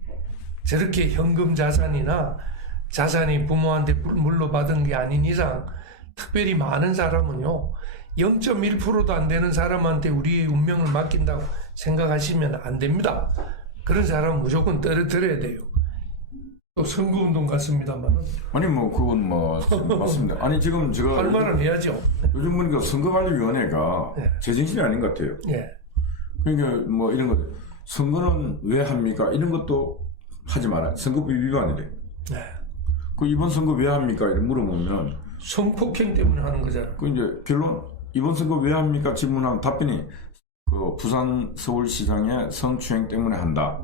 저렇게 현금 자산이나 자산이 부모한테 물로받은 게 아닌 이상 특별히 많은 사람은요 0.1%도 안 되는 사람한테 우리의 운명을 맡긴다고 생각하시면 안 됩니다. 그런 사람은 무조건 떨어뜨려야 돼요. 또 선거운동 같습니다만 아니 뭐 그건 뭐 맞습니다. 아니 지금 제가 할 말은 해야죠. 요즘 보니까 선거관리위원회가 예. 제정신이 아닌 것 같아요. 예. 그러니까 뭐 이런 거 선거는 왜 합니까? 이런 것도 하지 마라. 선거법 위반이래. 네. 그 이번 선거 왜 합니까? 이렇게 물어보면 성폭행 때문에 하는 거잖아. 그 이제 결론 이번 선거 왜 합니까? 질문하면 답변이 그 부산 서울시장의 성추행 때문에 한다.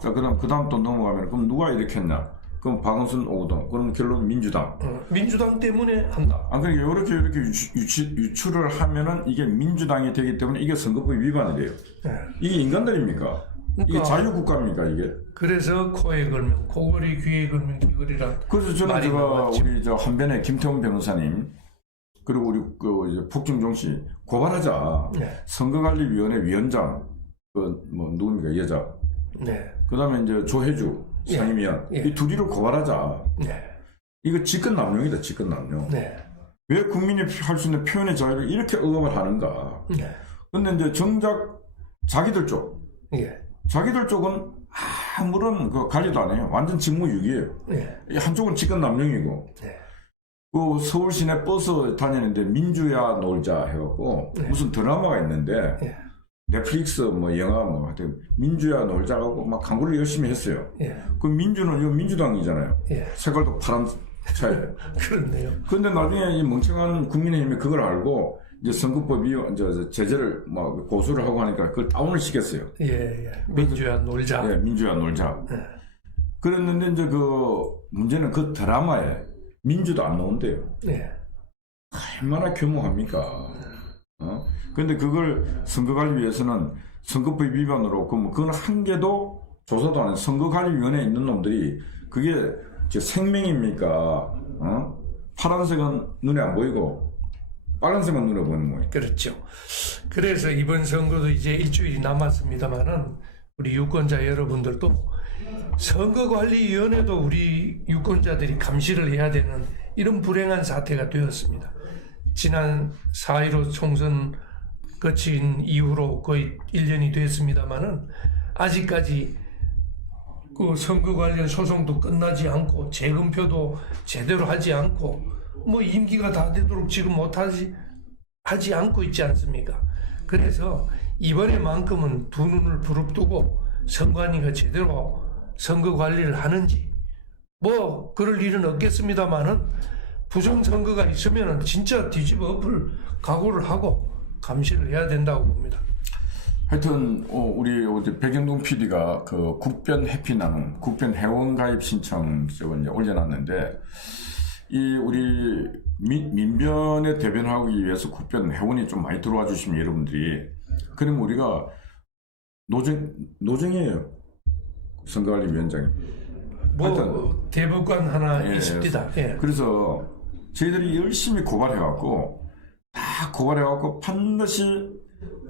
자 그다음 또 넘어가면 그럼 누가 이렇게 했냐? 그럼 박원순 오거돈. 그럼 결론 민주당. 민주당 때문에 한다. 아 그러니까 이렇게 유출을 하면은 이게 민주당이 되기 때문에 이게 선거법 위반이래요. 네. 이게 인간들입니까? 이게 그러니까 자유국가입니까 이게? 그래서 코에 걸면 코걸이, 귀에 걸면 귀걸이란. 그래서 저는 제가 나왔죠. 우리 저 한변의 김태훈 변호사님 그리고 우리 그 이제 북중종 씨 고발하자. 네. 선거관리위원회 위원장 그 뭐 누굽니까 여자. 네. 그다음에 이제 조혜주 상임위원 예. 이 둘이를 고발하자. 네. 이거 직권남용이다 직권남용. 네. 왜 국민이 할 수 있는 표현의 자유를 이렇게 억압을 하는가? 네. 근데 이제 정작 자기들 쪽. 예. 자기들 쪽은 아무런 그 관리도 안 해요. 완전 직무유기예요. 예. 한쪽은 직권남용이고, 네. 그 서울 시내 버스 다니는데 민주야 놀자 해갖고 네. 무슨 드라마가 있는데 예. 넷플릭스 뭐 영화 뭐 하여튼 민주야 놀자 하고 막 광고를 열심히 했어요. 예. 그 민주는 요 민주당이잖아요. 예. 색깔도 파란 차에. 그렇네요. 그런데 나중에 이 멍청한 국민의힘이 그걸 알고 이제 선거법 위반 제재를 막 고소를 하고 하니까 그걸 다운을 시켰어요. 예. 예. 민주야 놀자. 예, 민주야 놀자. 예. 그랬는데 이제 그 문제는 그 드라마에 민주도 안 나온대요. 예. 얼마나 교묘합니까? 근데 그걸 선거관리위해서는 선거법 위반으로 그럼 그건 한 개도 조사도 안 해. 선거관리위원회에 있는 놈들이 그게 생명입니까? 파란색은 눈에 안 보이고 빨간색만 눈에 보이는 거예요. 그렇죠. 그래서 이번 선거도 이제 일주일이 남았습니다만은 우리 유권자 여러분들도 선거관리위원회도 우리 유권자들이 감시를 해야 되는 이런 불행한 사태가 되었습니다. 지난 4.15 총선 거친 이후로 거의 1년이 됐습니다만은 아직까지 그 선거 관련 소송도 끝나지 않고 재검표도 제대로 하지 않고 뭐 임기가 다 되도록 지금 하지 않고 있지 않습니까? 그래서 이번에만큼은 두 눈을 부릅뜨고 선관위가 제대로 선거 관리를 하는지 뭐 그럴 일은 없겠습니다만은 부정선거가 있으면 진짜 뒤집어 엎을 각오를 하고 감시를 해야 된다고 봅니다. 하여튼 우리 어제 백영동 PD가 그 국변 해피나눔, 국변 회원 가입 신청 저걸 이제 올려놨는데 이 우리 민변에 대변하기 위해서 국변 회원이 좀 많이 들어와 주시면 여러분들이 그러면 우리가 노정이에요. 선거관리위원장이. 뭐 대법관 하나 있습니다. 예. 그래서 저희들이 열심히 고발해갖고 다 고발해갖고 반드시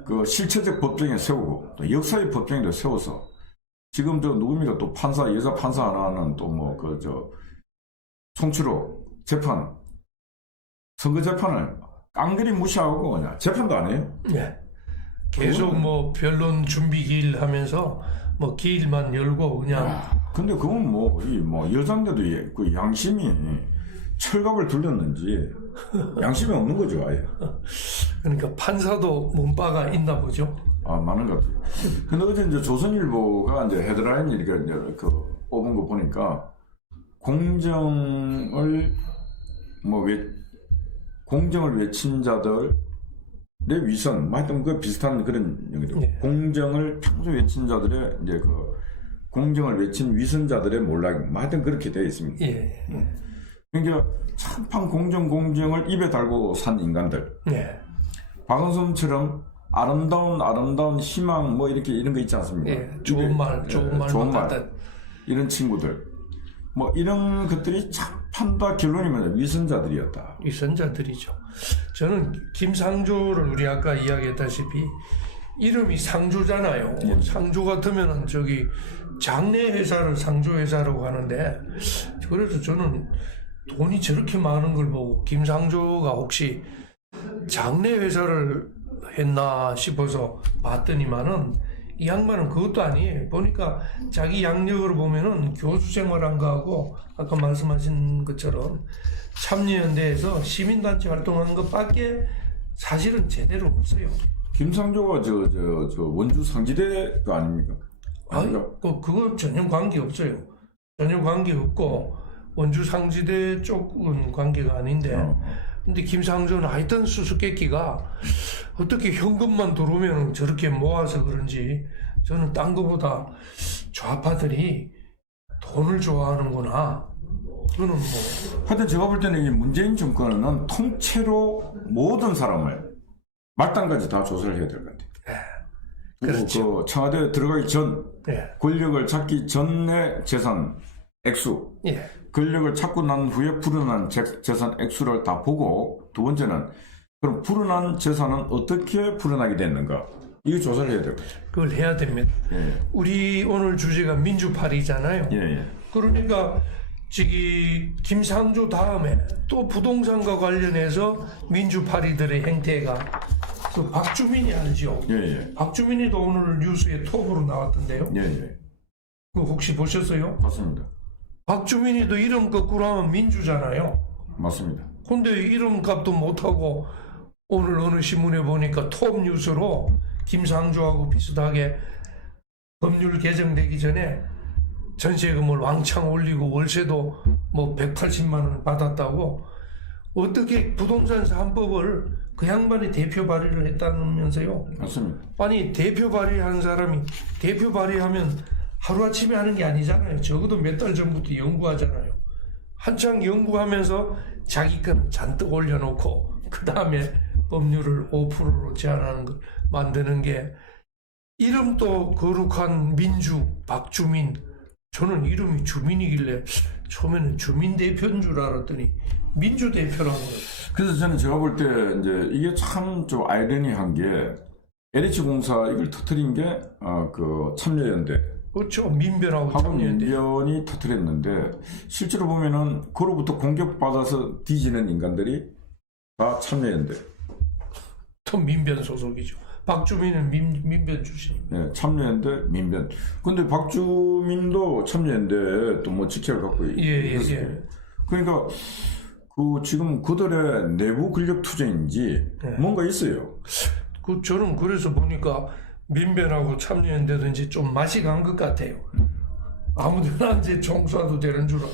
그 실체적 법정에 세우고 또 역사의 법정에도 세워서 지금 저 누굽니까 또 판사 여자 판사 하나는 또 뭐 그 저 송치로 재판 선거 재판을 깡그리 무시하고 그냥 재판도 안 해요. 예. 계속 뭐 변론 준비 기일 하면서 뭐 기일만 열고 그냥. 근데 그건 뭐 여장대도 그 양심이 철갑을 들렸는지 양심이 없는 거죠 아예. 그러니까 판사도 문바가 있나 보죠. 많은 것 같아요. 근데 어제 이제 조선일보가 이제 헤드라인 이렇게 이제 그 뽑은 거 보니까 공정을 외친 자들의 위선, 하여튼 그 비슷한 그런 얘기도. 네. 공정을 평소 외친 자들의 이제 그 공정을 외친 위선자들의 몰락, 하여튼 그렇게 되어 있습니다. 예. 그러니까 참판 공정을 입에 달고 산 인간들. 예. 박은순처럼 아름다운 희망 뭐 이런 거 있지 않습니까? 예. 좋은 말 이런 친구들. 뭐 이런 것들이 참판다 결론이면 위선자들이었다. 위선자들이죠. 저는 김상조를 우리 아까 이야기했다시피 이름이 상조잖아요. 예. 상조 같으면은 저기 장내 회사를 상조회사라고 하는데 그래서 저는 돈이 저렇게 많은 걸 보고 김상조가 혹시 장내 회사를 했나 싶어서 봤더니만은 이 양반은 그것도 아니에요. 보니까 자기 양력으로 보면은 교수 생활한 거하고 아까 말씀하신 것처럼 참여연대에서 시민단체 활동한 것밖에 사실은 제대로 없어요. 김상조가 저 원주 상지대 거 아닙니까? 그건 전혀 관계 없어요. 전혀 관계 없고 원주 상지대 쪽은 관계가 아닌데. 근데 김상조는 하여튼 수수께끼가 어떻게 현금만 들어오면 저렇게 모아서 그런지 저는 딴 거보다 좌파들이 돈을 좋아하는구나. 그거는 뭐. 하여튼 제가 볼 때는 이 문재인 정권은 통째로 모든 사람을 말단까지 다 조사를 해야 될 것 같아요. 그렇죠. 그 청와대에 들어가기 전 권력을 잡기 전의 재산 액수. 권력을 찾고 난 후에 불어난 재산 액수를 다 보고 두 번째는 그럼 불어난 재산은 어떻게 불어나게 됐는가 이거 조사를 해야 돼요. 그걸 해야 됩니다. 우리 오늘 주제가 민주파리잖아요. 그러니까 저기 김상조 다음에 또 부동산과 관련해서 민주파리들의 행태가 그 박주민이 알죠? 박주민이도 오늘 뉴스에 톱으로 나왔던데요. 그 혹시 보셨어요? 맞습니다. 박주민이도 이름 거꾸로 하면 민주잖아요. 맞습니다. 근데 이름값도 못하고 오늘 어느 신문에 보니까 톱 뉴스로 김상조하고 비슷하게 법률 개정되기 전에 전세금을 왕창 올리고 월세도 뭐 180만 원 받았다고 어떻게 부동산 3법을 그 양반이 대표 발의를 했다면서요. 맞습니다. 아니 대표 발의한 사람이 대표 발의하면 하루아침에 하는 게 아니잖아요. 적어도 몇 달 전부터 연구하잖아요. 한창 연구하면서 자기 건 잔뜩 올려놓고 그 다음에 법률을 5%로 제한하는 걸 만드는 게 이름도 거룩한 민주 박주민. 저는 이름이 주민이길래 처음에는 주민 대표인 줄 알았더니 민주 대표라고. 그래서 저는 제가 볼 때 이제 이게 참 좀 아이러니한 게 LH공사 이걸 터뜨린 게 그 참여연대. 그렇죠. 민변하고 참여연대. 민변이 터뜨렸는데 실제로 보면은 그로부터 공격받아서 뒤지는 인간들이 다 참여연대. 또 민변 소속이죠. 박주민은 민변 출신입니다. 참여연대, 민변. 근데 박주민도 참여연대 또 뭐 직책을 갖고 있어요. 그러니까 그 지금 그들의 내부 권력 투쟁인지 뭔가 있어요. 저는 그래서 보니까 민변하고 참여연대든지 좀 맛이 간 것 같아요. 아무데나 이제 총 쏴도 되는 줄은.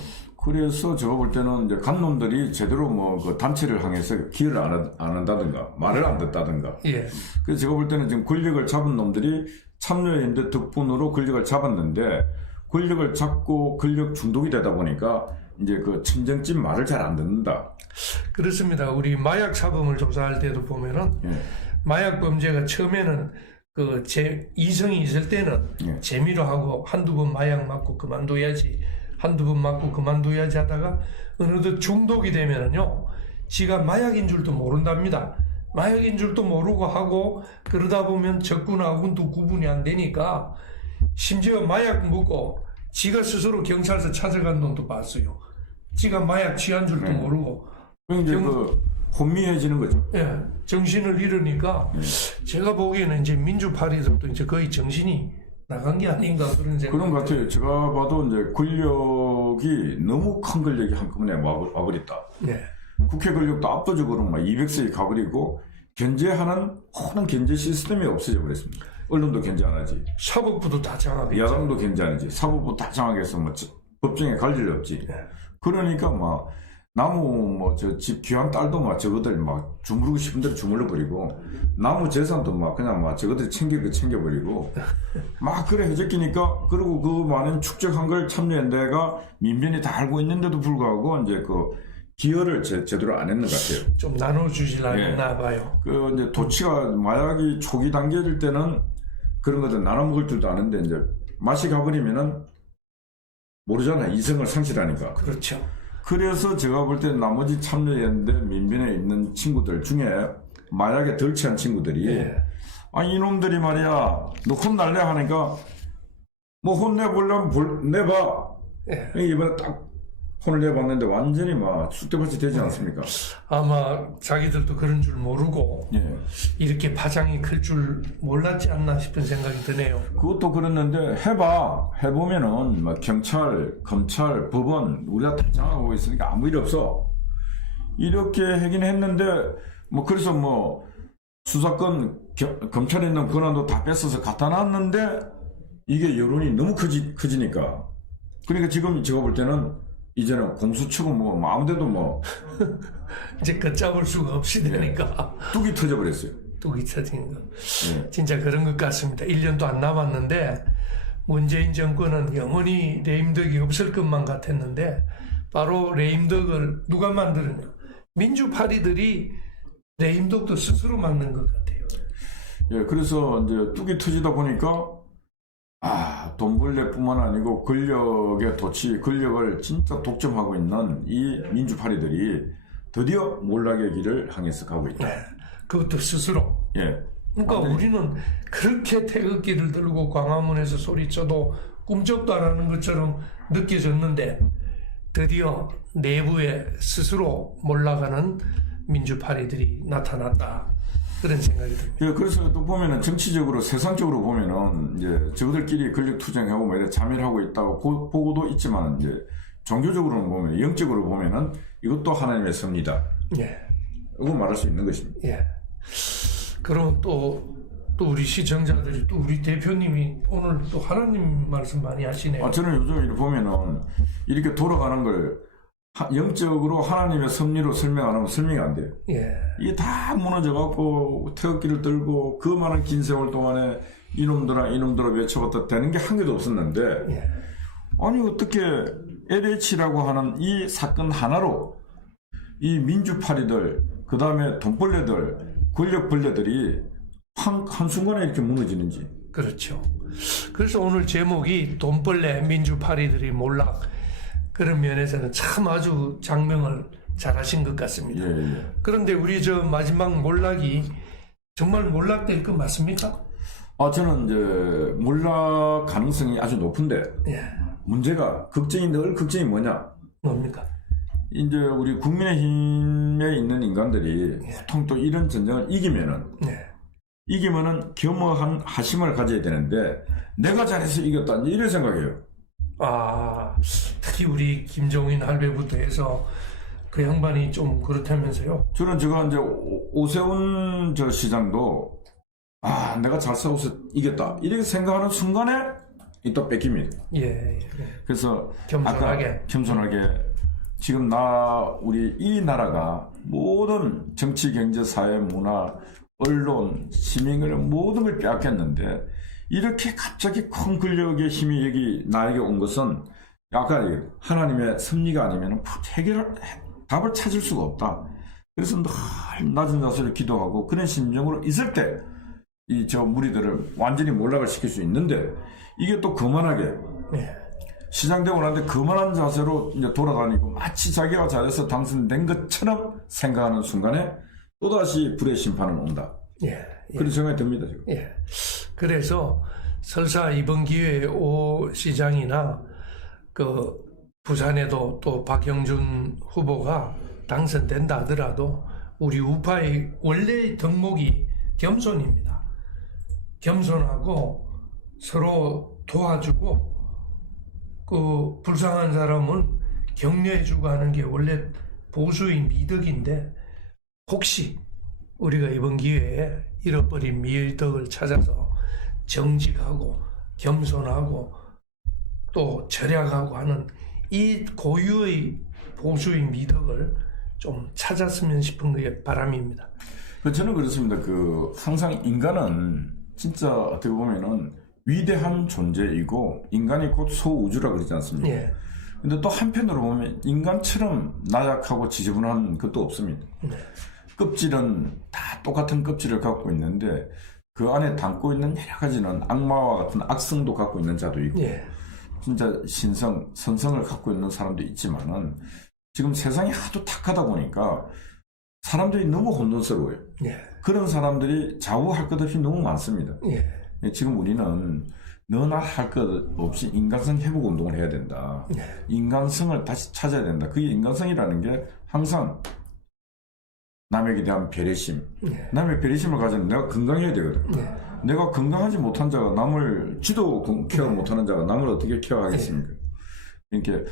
그래서 제가 볼 때는 이제 간 놈들이 제대로 뭐 그 단체를 향해서 기여를 안 한다든가 말을 안 듣다든가. 예. 그래서 제가 볼 때는 지금 권력을 잡은 놈들이 참여연대 덕분으로 권력을 잡았는데 권력을 잡고 권력 중독이 되다 보니까 이제 그 친정집 말을 잘 안 듣는다. 그렇습니다. 우리 마약 사범을 조사할 때도 보면은 예. 마약 범죄가 처음에는 그 이성이 있을 때는 예. 재미로 하고 한두 번 마약 맞고 그만둬야지, 한두 번 맞고 그만둬야지 하다가 어느덧 중독이 되면은요, 지가 마약인 줄도 모른답니다. 마약인 줄도 모르고 하고 그러다 보면 적군하고도 구분이 안 되니까 심지어 마약 묻고 지가 스스로 경찰서 찾아간 놈도 봤어요. 지가 마약 취한 줄도 모르고. 이제 그 혼미해지는 거죠. 예, 정신을 잃으니까 제가 보기에는 이제 민주파리들도 이제 거의 정신이 나간 게 아닌가 그런 생각. 그런 것 같아요. 제가 봐도 이제 권력이 너무 큰 권력이 한꺼번에 와버렸다. 예. 국회 권력도 압도적으로 막 200석이 가버리고 견제하는 모든 견제 시스템이 없어져 버렸습니다. 언론도 견제 안 하지. 사법부도 다 장악했죠. 야당도 견제 안 하지. 사법부 다 장악해서 뭐 법정에 갈 일 없지. 예. 그러니까 막 나무 뭐 저 집 귀한 딸도 막 저거들 막 주무르고 싶은 대로 주물러 버리고 나무 재산도 막 그냥 막 저거들 챙겨버리고 막 그래 해적기니까 그리고 그 많은 축적한 걸 참여연대가 민변이 다 알고 있는데도 불구하고 이제 그 기여를 제대로 안 했는 것 같아요. 좀 나눠주질 않았나 봐요. 그 이제 도치가 마약이 초기 단계일 때는 그런 것들 나눠 먹을 줄도 아는데 이제 맛이 가버리면은 모르잖아. 이성을 상실하니까. 그렇죠. 그래서 제가 볼 때 나머지 참여연대 민변에 있는 친구들 중에 마약에 덜 취한 친구들이 예. 아 이놈들이 말이야 너 혼날래 하니까 뭐 혼내보려면 내봐. 예. 이번에 딱 혼을 내봤는데 완전히 막 쑥대밭이 되지 않습니까? 아마 자기들도 그런 줄 모르고 예. 이렇게 파장이 클 줄 몰랐지 않나 싶은 생각이 드네요. 그것도 그랬는데 해보면은 막 경찰, 검찰, 법원 우리가 다 장악하고 있으니까 아무 일 없어. 이렇게 하긴 했는데 뭐 그래서 뭐 수사권 검찰에 있는 권한도 다 뺏어서 갖다 놨는데 이게 여론이 너무 커지니까 그러니까 지금 제가 볼 때는 이제는 공수처고 뭐 아무데도 뭐 이제 걷잡을 수가 없이 되니까 뚝이 터져버렸어요. 뚝이 터진 거. 예. 진짜 그런 것 같습니다. 1년도 안 남았는데 문재인 정권은 영원히 레임덕이 없을 것만 같았는데 바로 레임덕을 누가 만드느냐. 민주파리들이 레임덕도 스스로 만든 것 같아요. 예, 그래서 이제 뚝이 터지다 보니까 돈벌레뿐만 아니고 권력의 도치, 권력을 진짜 독점하고 있는 이 민주파리들이 드디어 몰락의 길을 향해서 가고 있다. 네, 그것도 스스로. 예. 그러니까 우리는 그렇게 태극기를 들고 광화문에서 소리쳐도 꿈쩍도 안 하는 것처럼 느껴졌는데 드디어 내부에 스스로 몰락하는 민주파리들이 나타났다. 그런 생각이 듭니다. 예, 그래서 또 보면은 정치적으로 세상적으로 보면은 이제 저들끼리 권력 투쟁하고 뭐 이렇게 자멸하고 있다고 보고도 있지만 이제 종교적으로는 보면 영적으로 보면은 이것도 하나님의 섭리다. 예. 이거 말할 수 있는 것입니다. 예. 그럼 또 우리 시청자들이 또 우리 대표님이 오늘 또 하나님 말씀 많이 하시네요. 저는 요즘 이렇게 보면은 이렇게 돌아가는 걸 영적으로 하나님의 섭리로 설명 안 하면 설명이 안 돼요. 예. 이게 다 무너져갖고 태극기를 들고 그 많은 긴 세월 동안에 이놈들아 외쳐봤다 되는 게 한 개도 없었는데 예. 아니 어떻게 LH라고 하는 이 사건 하나로 이 민주파리들 그 다음에 돈벌레들 권력벌레들이 한순간에 이렇게 무너지는지. 그렇죠. 그래서 오늘 제목이 돈벌레 민주파리들이 몰락. 그런 면에서는 참 아주 장명을 잘하신 것 같습니다. 예. 그런데 우리 저 마지막 몰락이 정말 몰락될 것 맞습니까? 저는 이제 몰락 가능성이 아주 높은데 예. 문제가 늘 걱정이 뭐냐? 뭡니까? 이제 우리 국민의힘에 있는 인간들이 보통 또 이런 전쟁을 이기면은 겸허한 하심을 가져야 되는데 내가 잘해서 이겼다 이런 생각이에요. 특히 우리 김종인 할배부터 해서 그 양반이 좀 그렇다면서요? 저는 제가 이제 오세훈 저 시장도 아, 내가 잘 싸워서 이겼다. 이렇게 생각하는 순간에 또 뺏깁니다. 예. 그래서 겸손하게. 아까 겸손하게 지금 우리 이 나라가 모든 정치, 경제, 사회, 문화, 언론, 시민을 모든 걸 빼앗겼는데 이렇게 갑자기 큰 권력의 힘이 여기 나에게 온 것은 아까 하나님의 섭리가 아니면 답을 찾을 수가 없다. 그래서 늘 낮은 자세로 기도하고 그런 심정으로 있을 때 이 저 무리들을 완전히 몰락을 시킬 수 있는데 이게 또 거만하게 시장되고 나는데 거만한 자세로 이제 돌아다니고 마치 자기가 잘해서 당선된 것처럼 생각하는 순간에 또다시 불의 심판은 온다. 그런 생각이 듭니다, 지금. 그래서 설사 이번 기회에 오 시장이나 그 부산에도 또 박영준 후보가 당선된다 하더라도 우리 우파의 원래의 덕목이 겸손입니다. 겸손하고 서로 도와주고 그 불쌍한 사람은 격려해주고 하는 게 원래 보수의 미덕인데 혹시 우리가 이번 기회에 잃어버린 미덕을 찾아서 정직하고 겸손하고 또 절약하고 하는 이 고유의 보수의 미덕을 좀 찾았으면 싶은 게 바람입니다. 저는 그렇습니다. 항상 인간은 진짜 어떻게 보면은 위대한 존재이고 인간이 곧 소우주라 그러지 않습니까? 근데 또 한편으로 보면 인간처럼 나약하고 지저분한 것도 없습니다. 껍질은 다 똑같은 껍질을 갖고 있는데 그 안에 담고 있는 여러 가지는 악마와 같은 악성도 갖고 있는 자도 있고 진짜 선성을 갖고 있는 사람도 있지만은 지금 세상이 하도 탁하다 보니까 사람들이 너무 혼돈스러워요. 그런 사람들이 좌우할 것 없이 너무 많습니다. 지금 우리는 너나 할 것 없이 인간성 회복 운동을 해야 된다. 인간성을 다시 찾아야 된다. 그게 인간성이라는 게 항상 남에게 대한 배려심. 남의 배려심을 가지면 내가 건강해야 되거든. 내가 건강하지 못한 자가 남을 지도 케어 못하는 자가 남을 어떻게 케어하겠습니까? 이렇게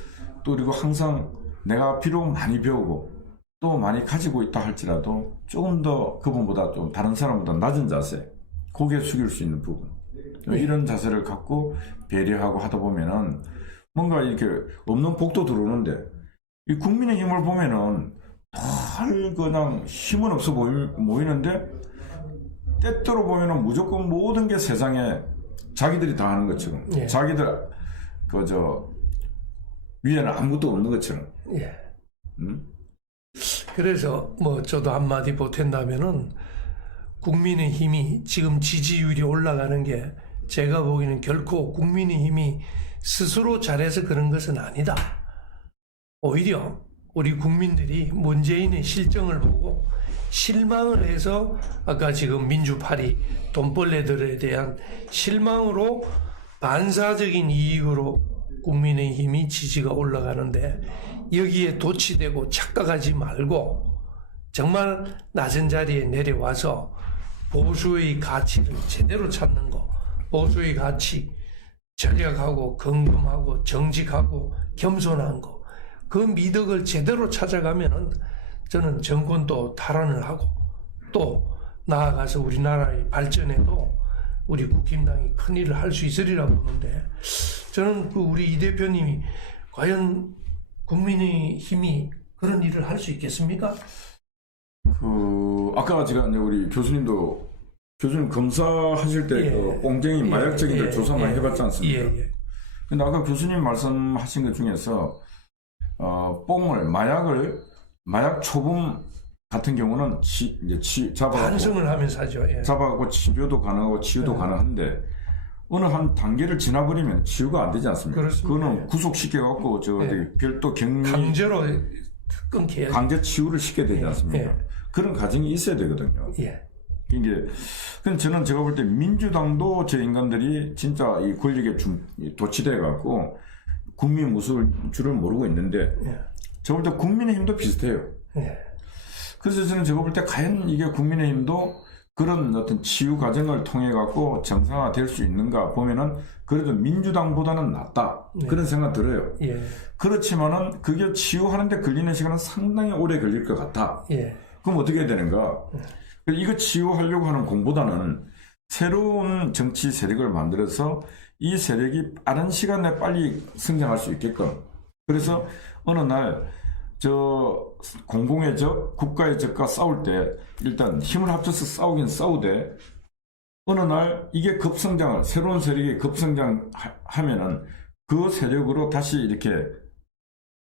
또 그리고 항상 내가 비록 많이 배우고 또 많이 가지고 있다 할지라도 조금 더 그분보다 좀 다른 사람보다 낮은 자세, 고개 숙일 수 있는 부분 이런 자세를 갖고 배려하고 하다 보면은 뭔가 이렇게 없는 복도 들어오는데 이 국민의힘을 보면은 별 그냥 힘은 없어 보이는데 때때로 보면은 무조건 모든 게 세상에 자기들이 다 하는 것처럼 자기들 위에는 아무것도 없는 것처럼. 그래서 저도 한마디 보탠다면은 국민의힘이 지금 지지율이 올라가는 게 제가 보기에는 결코 국민의힘이 스스로 잘해서 그런 것은 아니다. 오히려 우리 국민들이 문재인의 실정을 보고 실망을 해서 아까 지금 민주파리 돈벌레들에 대한 실망으로 반사적인 이익으로 국민의힘이 지지가 올라가는데 여기에 도취되고 착각하지 말고 정말 낮은 자리에 내려와서 보수의 가치를 제대로 찾는 거, 보수의 가치, 절약하고 건금하고 정직하고 겸손한 거, 그 미덕을 제대로 찾아가면은 저는 정권도 탈환을 하고 또 나아가서 우리나라의 발전에도 우리 국힘당이 큰 일을 할 수 있으리라 보는데 저는 우리 이 대표님이 과연 국민의힘이 그런 일을 할 수 있겠습니까? 아까 제가 우리 교수님 검사하실 때 꽁쟁이 마약적인들 조사 많이 해봤지 않습니까? 근데 아까 교수님 말씀하신 것 중에서 마약 초범 같은 경우는 반성을 하면서 하죠. 잡아갖고 치료도 가능하고 치유도 가능한데 어느 한 단계를 지나버리면 치유가 안 되지 않습니까? 그거는 구속시켜갖고 별도 격리 강제로 끊게 강제 치유를 시켜야 되지 않습니까? 그런 과정이 있어야 되거든요. 근데 저는 제가 볼 때 민주당도 저 인간들이 진짜 이 권력에 도취돼갖고 국민 무술 줄을 모르고 있는데 제가 볼 때 국민의힘도 비슷해요. 그래서 저는 제가 볼 때 과연 이게 국민의힘도 그런 어떤 치유 과정을 통해 갖고 정상화될 수 있는가 보면은 그래도 민주당보다는 낫다 그런 생각 들어요. 그렇지만은 그게 치유하는데 걸리는 시간은 상당히 오래 걸릴 것 같아. 그럼 어떻게 해야 되는가? 이거 치유하려고 하는 공보다는 새로운 정치 세력을 만들어서 이 세력이 빠른 시간에 빨리 성장할 수 있게끔. 그래서 어느 날 공공의 적, 국가의 적과 싸울 때 일단 힘을 합쳐서 싸우긴 싸우되 어느 날 이게 새로운 세력이 급성장하면은 그 세력으로 다시 이렇게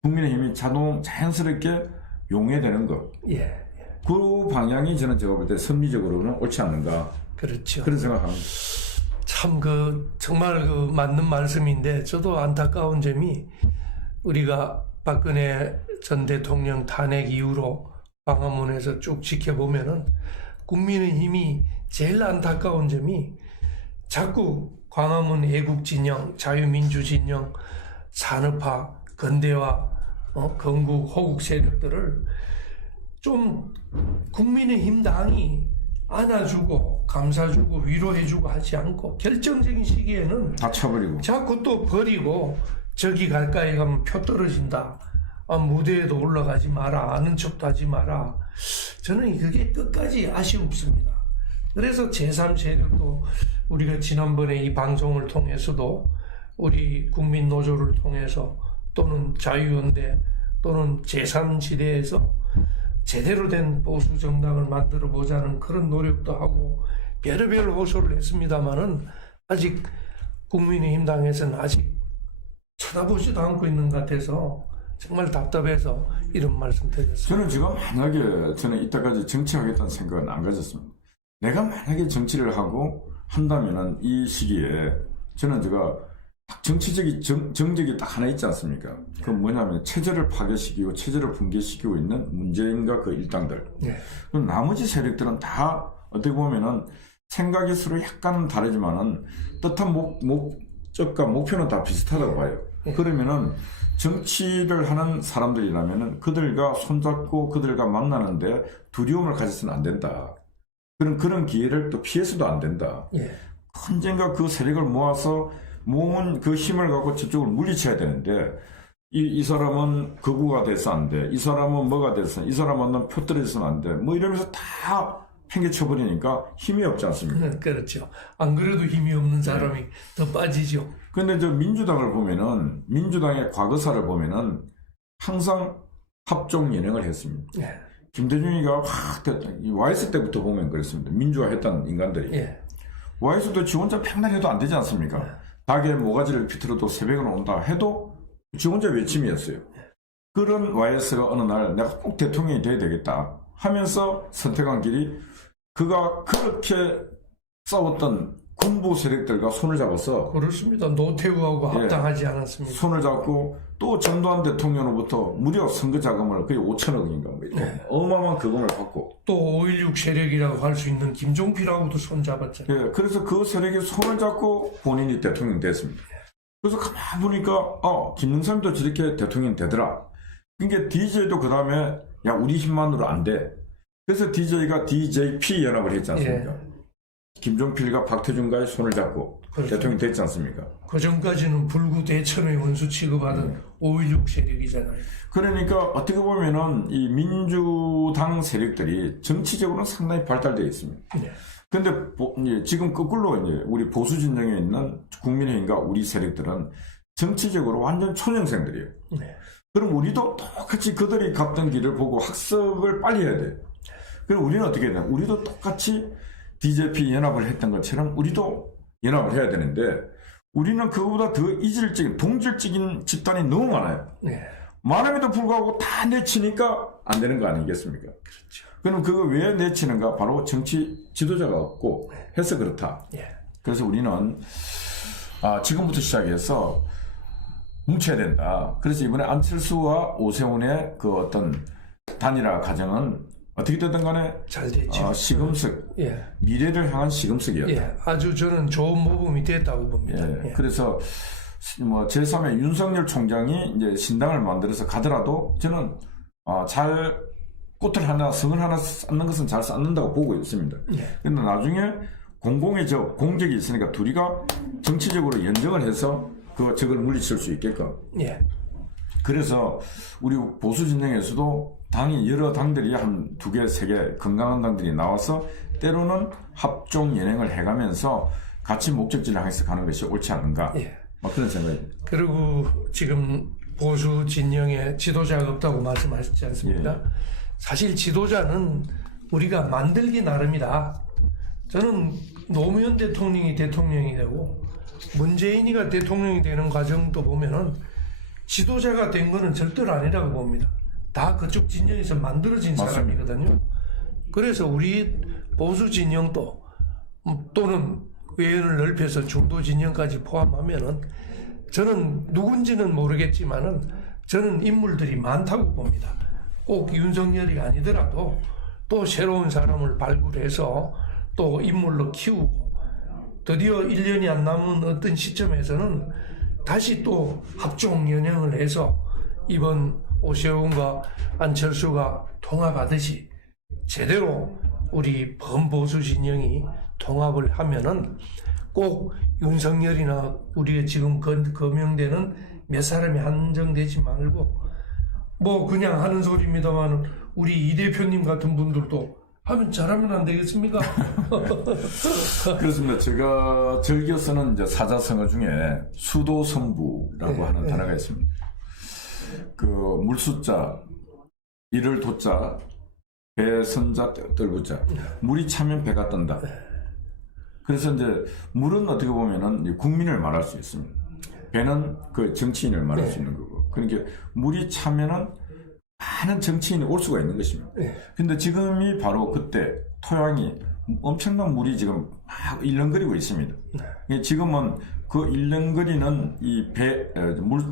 국민의힘이 자연스럽게 용해되는 것. 예. 그 방향이 제가 볼 때 선리적으로는 옳지 않는가. 그렇죠. 그런 생각합니다. 참 정말 맞는 말씀인데 저도 안타까운 점이 우리가 박근혜 전 대통령 탄핵 이후로 광화문에서 쭉 지켜보면은 국민의힘이 제일 안타까운 점이 자꾸 광화문 애국 진영, 자유민주 진영, 산업화, 건대화, 건국, 호국 세력들을 좀 국민의힘 당이 안아주고 감싸주고 위로해주고 하지 않고 결정적인 시기에는 다 쳐버리고 자꾸 또 버리고 저기 가까이 가면 표 떨어진다. 무대에도 올라가지 마라. 아는 척도 하지 마라. 저는 그게 끝까지 아쉬웠습니다. 그래서 제3세력도 우리가 지난번에 이 방송을 통해서도 우리 국민노조를 통해서 또는 자유연대 또는 제3지대에서 제대로 된 보수 정당을 만들어 보자는 그런 노력도 하고 별의별 호소를 했습니다만은 아직 국민의힘 당에서는 아직 쳐다보지도 않고 있는 것 같아서 정말 답답해서 이런 말씀 드렸습니다. 저는 지금 만약에 저는 이때까지 정치하겠다는 생각은 안 가졌습니다. 내가 만약에 정치를 하고 한다면은 이 시기에 저는 정치적인 정적이 딱 하나 있지 않습니까? 그 뭐냐면 체제를 파괴시키고 체제를 붕괴시키고 있는 문재인과 그 일당들. 네. 그럼 나머지 세력들은 다 어떻게 보면은 생각이 서로 약간은 다르지만은 뜻한 목적과 목표는 다 비슷하다고 봐요. 그러면은 정치를 하는 사람들이라면은 그들과 손잡고 그들과 만나는데 두려움을 가져서는 안 된다. 그런 기회를 또 피해서도 안 된다. 언젠가 그 세력을 모은 그 힘을 갖고 저쪽을 물리쳐야 되는데 이 사람은 극우가 돼서 안 돼. 이 사람은 뭐가 돼서 이 사람은 표 떨어져서는 안 돼. 뭐 이러면서 다 팽개쳐버리니까 힘이 없지 않습니까? 그렇죠. 안 그래도 힘이 없는 사람이 더 빠지죠. 근데 민주당을 보면은 민주당의 과거사를 보면은 항상 합종 연행을 했습니다. 김대중이가 YS 때부터 보면 그랬습니다. 민주화했던 인간들이. YS도 지 혼자 평날 해도 안 되지 않습니까? 닭에 모가지를 비틀어도 새벽은 온다 해도 지 혼자 외침이었어요. 그런 YS가 어느 날 내가 꼭 대통령이 돼야 되겠다 하면서 선택한 길이 그가 그렇게 싸웠던 군부 세력들과 손을 잡아서 그렇습니다. 노태우하고 합당하지 않았습니까? 손을 잡고 또 전두환 대통령으로부터 무려 선거 자금을 거의 5천억인가 뭐 이렇게 어마어마한 그금을 받고 또 5.16 세력이라고 할 수 있는 김종필하고도 손 잡았잖아요. 그래서 그 세력이 손을 잡고 본인이 대통령 됐습니다. 그래서 가만히 보니까 김영삼도 저렇게 대통령 되더라. 그러니까 DJ도 그 다음에 야 우리 힘만으로 안 돼. 그래서 DJ가 DJP 연합을 했지 않습니까? 김종필과 박태준과의 손을 잡고 그렇죠. 대통령이 됐지 않습니까? 그 전까지는 불구 대천의 원수 취급하던 5.16 세력이잖아요. 그러니까 어떻게 보면은 이 민주당 세력들이 정치적으로는 상당히 발달되어 있습니다. 그런데 지금 거꾸로 우리 보수 진영에 있는 국민의힘과 우리 세력들은 정치적으로 완전 초년생들이에요. 그럼 우리도 똑같이 그들이 갔던 길을 보고 학습을 빨리 해야 돼요. 그럼 우리는 어떻게 해야 되나? 우리도 똑같이 DJP 연합을 했던 것처럼 우리도 연합을 해야 되는데 우리는 그거보다 더 이질적인 동질적인 집단이 너무 많아요. 많음에도 불구하고 다 내치니까 안 되는 거 아니겠습니까? 그렇죠. 그럼 그거 왜 내치는가? 바로 정치 지도자가 없고 해서 그렇다. 그래서 우리는 지금부터 시작해서 뭉쳐야 된다. 그래서 이번에 안철수와 오세훈의 그 어떤 단일화 과정은 어떻게 되든 간에 잘 됐죠. 시금석, 미래를 향한 시금석이었다. 아주 저는 좋은 모범이 됐다고 봅니다. 그래서 제3의 윤석열 총장이 이제 신당을 만들어서 가더라도 저는 꽃을 하나, 성을 하나 쌓는 것은 잘 쌓는다고 보고 있습니다. 그런데 나중에 공공의 공적이 있으니까 둘이가 정치적으로 연정을 해서 적을 물리칠 수 있게끔. 그래서 우리 보수 진영에서도 당이 여러 당들이 한 2개, 3개 건강한 당들이 나와서 때로는 합종 연행을 해가면서 같이 목적지를 향해서 가는 것이 옳지 않은가. 예. 그런 생각입니다. 그리고 지금 보수 진영에 지도자가 없다고 말씀하셨지 않습니까? 예. 사실 지도자는 우리가 만들기 나름이다. 저는 노무현 대통령이 대통령이 되고 문재인이가 대통령이 되는 과정도 보면은 지도자가 된 거는 절대로 아니라고 봅니다. 다 그쪽 진영에서 만들어진 맞습니다. 사람이거든요. 그래서 우리 보수 진영도 또는 외연을 넓혀서 중도 진영까지 포함하면은 저는 누군지는 모르겠지만은 저는 인물들이 많다고 봅니다. 꼭 윤석열이 아니더라도 또 새로운 사람을 발굴해서 또 인물로 키우고 드디어 1년이 안 남은 어떤 시점에서는 다시 또 합종 연행을 해서 이번 오세훈과 안철수가 통합하듯이 제대로 우리 범보수 진영이 통합을 하면은 꼭 윤석열이나 우리가 지금 거명되는 몇 사람이 한정되지 말고 뭐 그냥 하는 소리입니다만 우리 이 대표님 같은 분들도 하면 잘하면 안 되겠습니까? 그렇습니다. 제가 즐겨 쓰는 이제 사자성어 중에 수도성부라고 하는 단어가 있습니다. 그 물수자, 이를 도자, 배선자 떨구자, 물이 차면 배가 뜬다. 그래서 이제 물은 어떻게 보면은 국민을 말할 수 있습니다. 배는 그 정치인을 말할 수 있는 거고. 그러니까 물이 차면은 많은 정치인이 올 수가 있는 것입니다. 근데 지금이 바로 그때 토양이 엄청난 물이 지금 막 일렁거리고 있습니다. 지금은 그 일렁거리는 이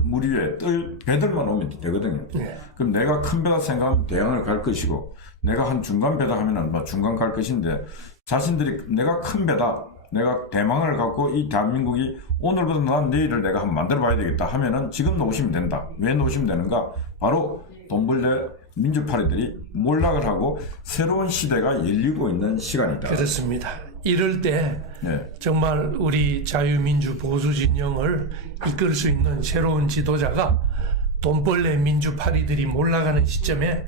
물 위에 배들만 오면 되거든요. 그럼 내가 큰 배다 생각하면 대양을 갈 것이고, 내가 한 중간 배다 하면은 중간 갈 것인데, 자신들이 내가 큰 배다, 내가 대망을 갖고 이 대한민국이 오늘보다 난 내일을 내가 한번 만들어 봐야 되겠다 하면은 지금 놓으시면 된다. 왜 놓으시면 되는가? 바로 돈벌레 민주파리들이 몰락을 하고 새로운 시대가 열리고 있는 시간이다. 그렇습니다. 이럴 때 정말 우리 자유민주 보수 진영을 이끌 수 있는 새로운 지도자가 돈벌레 민주파리들이 몰락하는 시점에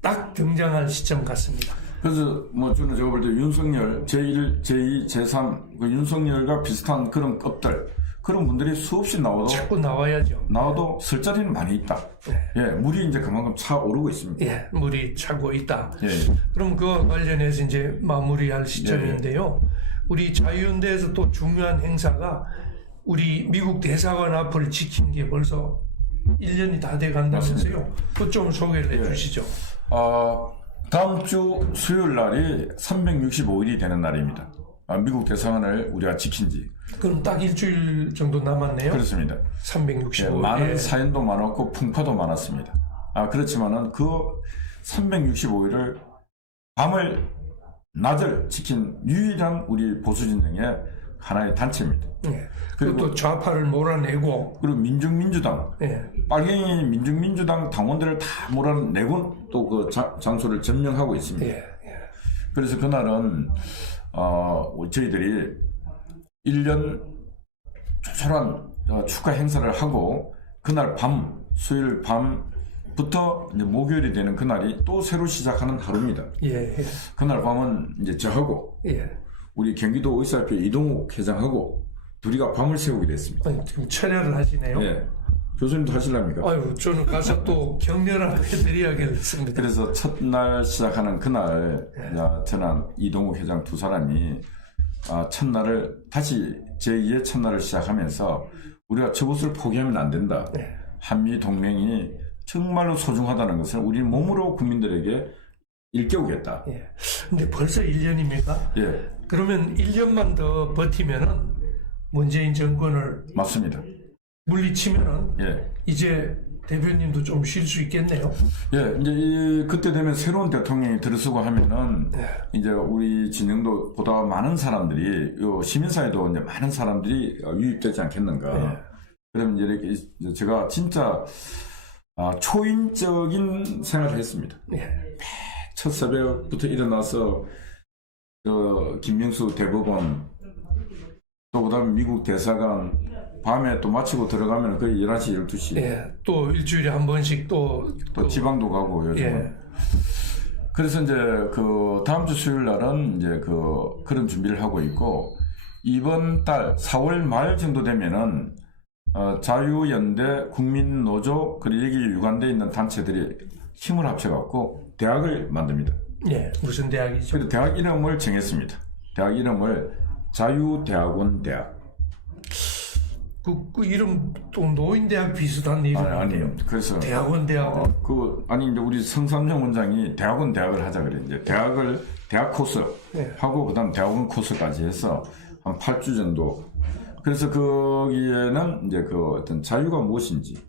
딱 등장할 시점 같습니다. 그래서 뭐 저는 제가 볼 때 윤석열 제1, 제2, 제3 그 윤석열과 비슷한 그런 업들 그런 분들이 수없이 자꾸 나와야죠. 나와도 쓸 자리는 많이 있다. 물이 이제 그만큼 차오르고 있습니다. 물이 차고 있다. 그럼 그와 관련해서 이제 마무리할 시점인데요. 우리 자유연대에서 또 중요한 행사가 우리 미국 대사관 앞을 지킨 게 벌써 1년이 다 돼 간다면서요. 그것 좀 소개를 해주시죠. 다음 주 수요일 날이 365일이 되는 날입니다. 미국 대사관을 우리가 지킨 지. 그럼 딱 일주일 정도 남았네요. 그렇습니다. 365일. 많은 사연도 많았고 풍파도 많았습니다. 그렇지만은 그 365일을 낮을 지킨 유일한 우리 보수진영의 하나의 단체입니다. 그리고 또 좌파를 몰아내고 그리고 민중민주당 빨갱이 민중민주당 당원들을 다 몰아내고 또 그 장소를 점령하고 있습니다. 그래서 그날은 저희들이 1년 조촐한 축하 행사를 하고 그날 수요일 밤부터 이제 목요일이 되는 그날이 또 새로 시작하는 하루입니다. 그날 밤은 이제 저하고 우리 경기도 의사협회 이동욱 회장하고 둘이가 밤을 새우게 됐습니다. 지금 철야를 하시네요. 교수님도 하실랍니까? 저는 가서 또 격려를 해드려야겠습니다. 그래서 첫날 시작하는 그날 저는 이동욱 회장 두 사람이 첫날을 다시 제2의 첫날을 시작하면서 우리가 저것을 포기하면 안 된다. 한미 동맹이 정말로 소중하다는 것을 우리 몸으로 국민들에게 일깨우겠다. 근데 벌써 1년입니까? 그러면 1년만 더 버티면은 문재인 정권을 맞습니다. 물리치면은 이제 대표님도 좀 쉴 수 있겠네요. 이제 그때 되면 새로운 대통령이 들어서고 하면은 이제 우리 진영도 보다 많은 사람들이 시민사회도 이제 많은 사람들이 유입되지 않겠는가. 그러면 이제 제가 진짜 초인적인 생활을 했습니다. 첫 새벽부터 일어나서 김명수 대법원 또 그다음에 미국 대사관 밤에 또 마치고 들어가면 거의 11시, 12시. 또 일주일에 한 번씩 또 지방도 가고 요즘은. 그래서 이제 그 다음 주 수요일 날은 이제 그런 준비를 하고 있고, 이번 달 4월 말 정도 되면은 자유연대, 국민노조, 그리고 여기 유관되어 있는 단체들이 힘을 합쳐갖고 대학을 만듭니다. 예, 무슨 대학이죠? 그래서 대학 이름을 정했습니다. 대학 이름을 자유대학원 대학. 그 이름 또 노인대학 비슷한 이름 아니에요. 그래서 대학원 대학원. 아니 이제 우리 성삼정 원장이 대학원 대학을 하자 그래. 이제 대학 코스 하고 그다음 대학원 코스까지 해서 한 8주 정도. 그래서 거기에는 이제 그 어떤 자유가 무엇인지,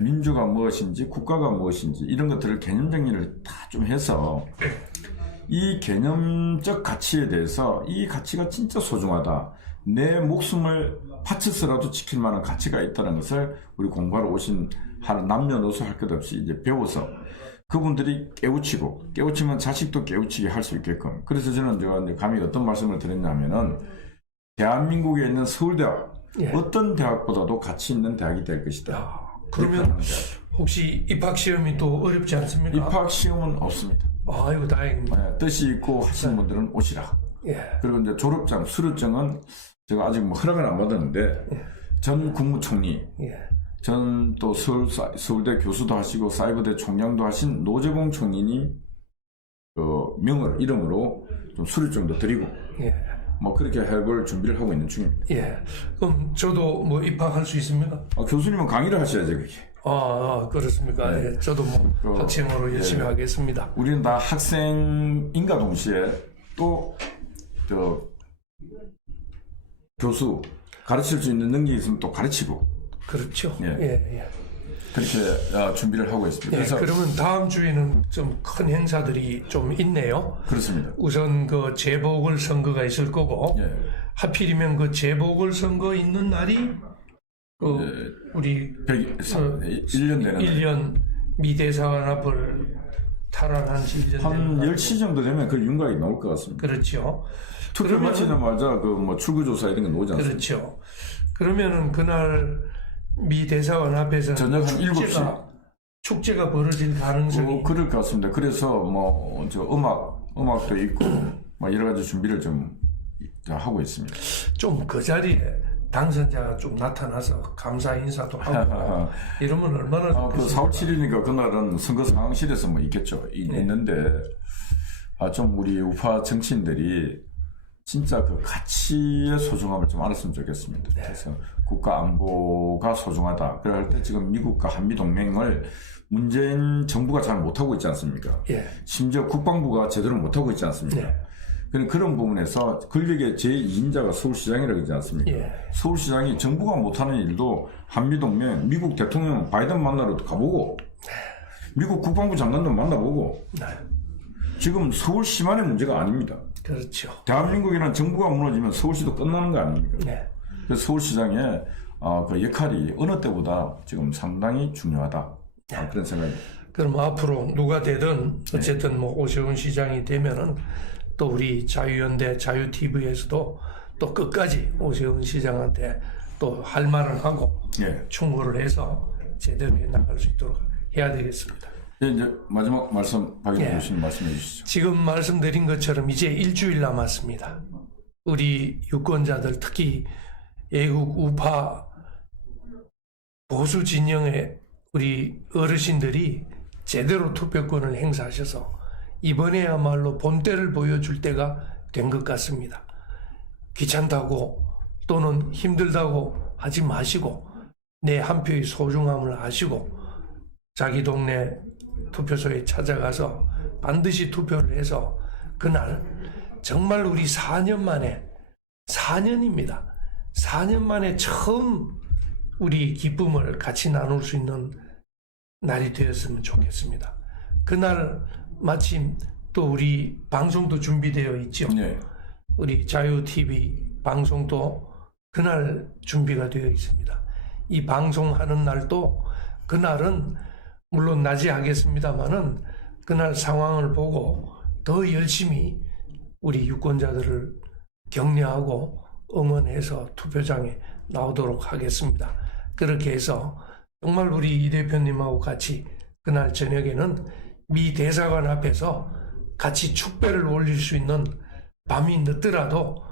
민주가 무엇인지, 국가가 무엇인지 이런 것들을 개념 정리를 다 좀 해서 이 개념적 가치에 대해서 이 가치가 진짜 소중하다. 내 목숨을 바쳐서라도 지킬 만한 가치가 있다는 것을 우리 공부하러 오신 남녀노소 할 것 없이 이제 배워서 그분들이 깨우치면 자식도 깨우치게 할 수 있게끔. 그래서 저는 제가 이제 감히 어떤 말씀을 드렸냐면은 대한민국에 있는 서울대학 어떤 대학보다도 가치 있는 대학이 될 것이다. 그러면 혹시 입학 시험이 또 어렵지 않습니까? 입학 시험은 없습니다. 아이고 다행입니다. 뜻이 있고 하시는 분들은 오시라. 그리고 이제 졸업장, 수료증은 제가 아직 뭐 허락을 안 받았는데 전 국무총리, 전 또 서울대 교수도 하시고 사이버대 총장도 하신 노재봉 총리님 이름으로 좀 수료증도 드리고 뭐 그렇게 해볼 준비를 하고 있는 중입니다. 그럼 저도 뭐 입학할 수 있습니까? 교수님은 강의를 하셔야죠, 그게. 그렇습니까? 저도 뭐 학생으로 열심히 하겠습니다. 우리는 다 학생인가 동시에 또 교수 가르칠 수 있는 능력이 있으면 또 가르치고. 그렇죠. 그렇게 준비를 하고 있습니다. 그래서 그러면 다음 주에는 좀 큰 행사들이 좀 있네요. 그렇습니다. 우선 그 재보궐선거가 있을 거고 하필이면 그 재보궐선거 있는 날이 우리 1년 되는 1년 미대사관 앞을 탈환한 지 1년 한 10시 정도 되면 그 윤곽이 나올 것 같습니다. 그렇죠. 투표 마치자마자 그 뭐 출구조사 이런 거 나오지 않습니까? 그렇죠. 그러면은 그날 미 대사관 앞에서는 저녁 한 7시 축제가 벌어질 가능성이 그럴 것 같습니다. 그래서 뭐 저 음악도 있고 뭐 여러 가지 준비를 좀 하고 있습니다. 좀 그 자리에 당선자가 좀 나타나서 감사 인사도 하고 이러면 얼마나 그 4월 7일이니까 그날은 선거 상황실에서 뭐 있겠죠. 있는데 좀 우리 우파 정치인들이 진짜 그 가치의 소중함을 좀 알았으면 좋겠습니다. 그래서 국가 안보가 소중하다. 그럴 때 지금 미국과 한미동맹을 문재인 정부가 잘 못하고 있지 않습니까? 심지어 국방부가 제대로 못하고 있지 않습니까? 그런 부분에서 권력의 제2인자가 서울시장이라고 하지 않습니까? 서울시장이 정부가 못하는 일도 한미동맹, 미국 대통령 바이든 만나러 가보고 미국 국방부 장관도 만나보고 지금 서울시만의 문제가 아닙니다. 그렇죠. 대한민국이란 정부가 무너지면 서울시도 끝나는 거 아닙니까? 그래서 서울시장의 그 역할이 어느 때보다 지금 상당히 중요하다. 그런 생각입니다. 그럼 앞으로 누가 되든 어쨌든 뭐 오세훈 시장이 되면은 또 우리 자유연대, 자유TV에서도 또 끝까지 오세훈 시장한테 또 할 말을 하고 충고를 해서 제대로 해 나갈 수 있도록 해야 되겠습니다. 이제 마지막 말씀 박영선 교수님 말씀해 주시죠. 지금 말씀드린 것처럼 이제 일주일 남았습니다. 우리 유권자들 특히 애국 우파 보수 진영의 우리 어르신들이 제대로 투표권을 행사하셔서 이번에야말로 본때를 보여줄 때가 된 것 같습니다. 귀찮다고 또는 힘들다고 하지 마시고 내 한 표의 소중함을 아시고 자기 동네 투표소에 찾아가서 반드시 투표를 해서 그날 정말 우리 4년 만에 4년입니다. 4년 만에 처음 우리 기쁨을 같이 나눌 수 있는 날이 되었으면 좋겠습니다. 그날 마침 또 우리 방송도 준비되어 있죠. 우리 자유TV 방송도 그날 준비가 되어 있습니다. 이 방송하는 날도 그날은 물론 낮에 하겠습니다만은 그날 상황을 보고 더 열심히 우리 유권자들을 격려하고 응원해서 투표장에 나오도록 하겠습니다. 그렇게 해서 정말 우리 이 대표님하고 같이 그날 저녁에는 미 대사관 앞에서 같이 축배를 올릴 수 있는 밤이 늦더라도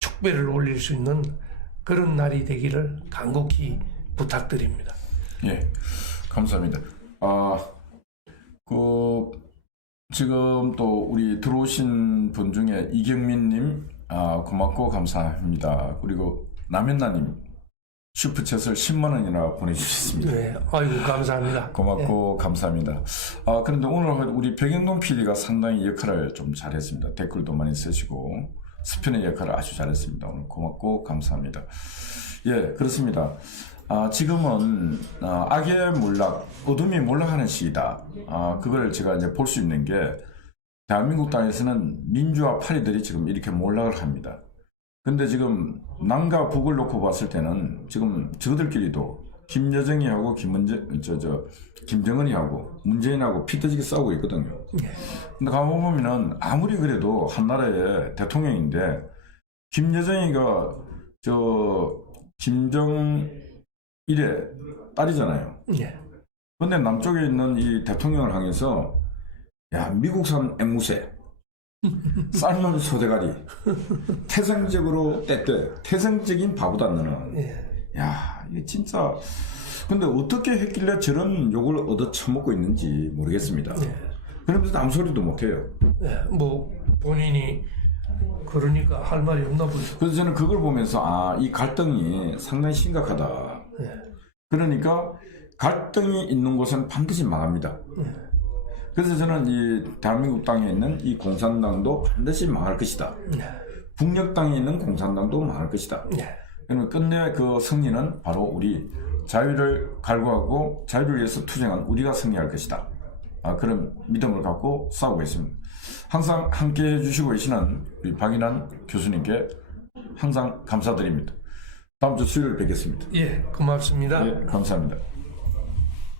축배를 올릴 수 있는 그런 날이 되기를 간곡히 부탁드립니다. 예, 감사합니다. 지금 또 우리 들어오신 분 중에 이경민님, 고맙고 감사합니다. 그리고 남현나님, 슈퍼챗을 10만원이나 보내주셨습니다. 네, 아이고, 감사합니다. 고맙고 감사합니다. 그런데 오늘 우리 백영동 PD가 상당히 역할을 좀 잘했습니다. 댓글도 많이 쓰시고, 스피너 역할을 아주 잘했습니다. 오늘 고맙고 감사합니다. 예, 그렇습니다. 지금은 악의 몰락, 어둠이 몰락하는 시기다. 그걸 제가 이제 볼 수 있는 게 대한민국 땅에서는 민주화 파리들이 지금 이렇게 몰락을 합니다. 근데 지금 남과 북을 놓고 봤을 때는 지금 저들끼리도 김여정이하고 김정은이하고 문재인하고 피 터지게 싸우고 있거든요. 근데 가보면은 아무리 그래도 한 나라의 대통령인데 김여정이가 김정일의 딸이잖아요. 근데 남쪽에 있는 이 대통령을 향해서 야, 미국산 앵무새 삶은 소대가리 태생적으로 태생적인 바보다 너는. 야, 이게 진짜. 근데 어떻게 했길래 저런 욕을 얻어 처먹고 있는지 모르겠습니다. 그러면서 아무 소리도 못해요. 뭐 본인이 그러니까 할 말이 없나 보죠. 그래서 저는 그걸 보면서 이 갈등이 상당히 심각하다. 그러니까 갈등이 있는 곳은 반드시 망합니다. 그래서 저는 이 대한민국 땅에 있는 이 공산당도 반드시 망할 것이다. 북녘 땅에 있는 공산당도 망할 것이다. 그러면 끝내 그 승리는 바로 우리 자유를 갈구하고 자유를 위해서 투쟁한 우리가 승리할 것이다. 그런 믿음을 갖고 싸우고 있습니다. 항상 함께 해주시고 계시는 우리 박인환 교수님께 항상 감사드립니다. 다음 주 수요일 뵙겠습니다. 예, 고맙습니다. 예, 감사합니다.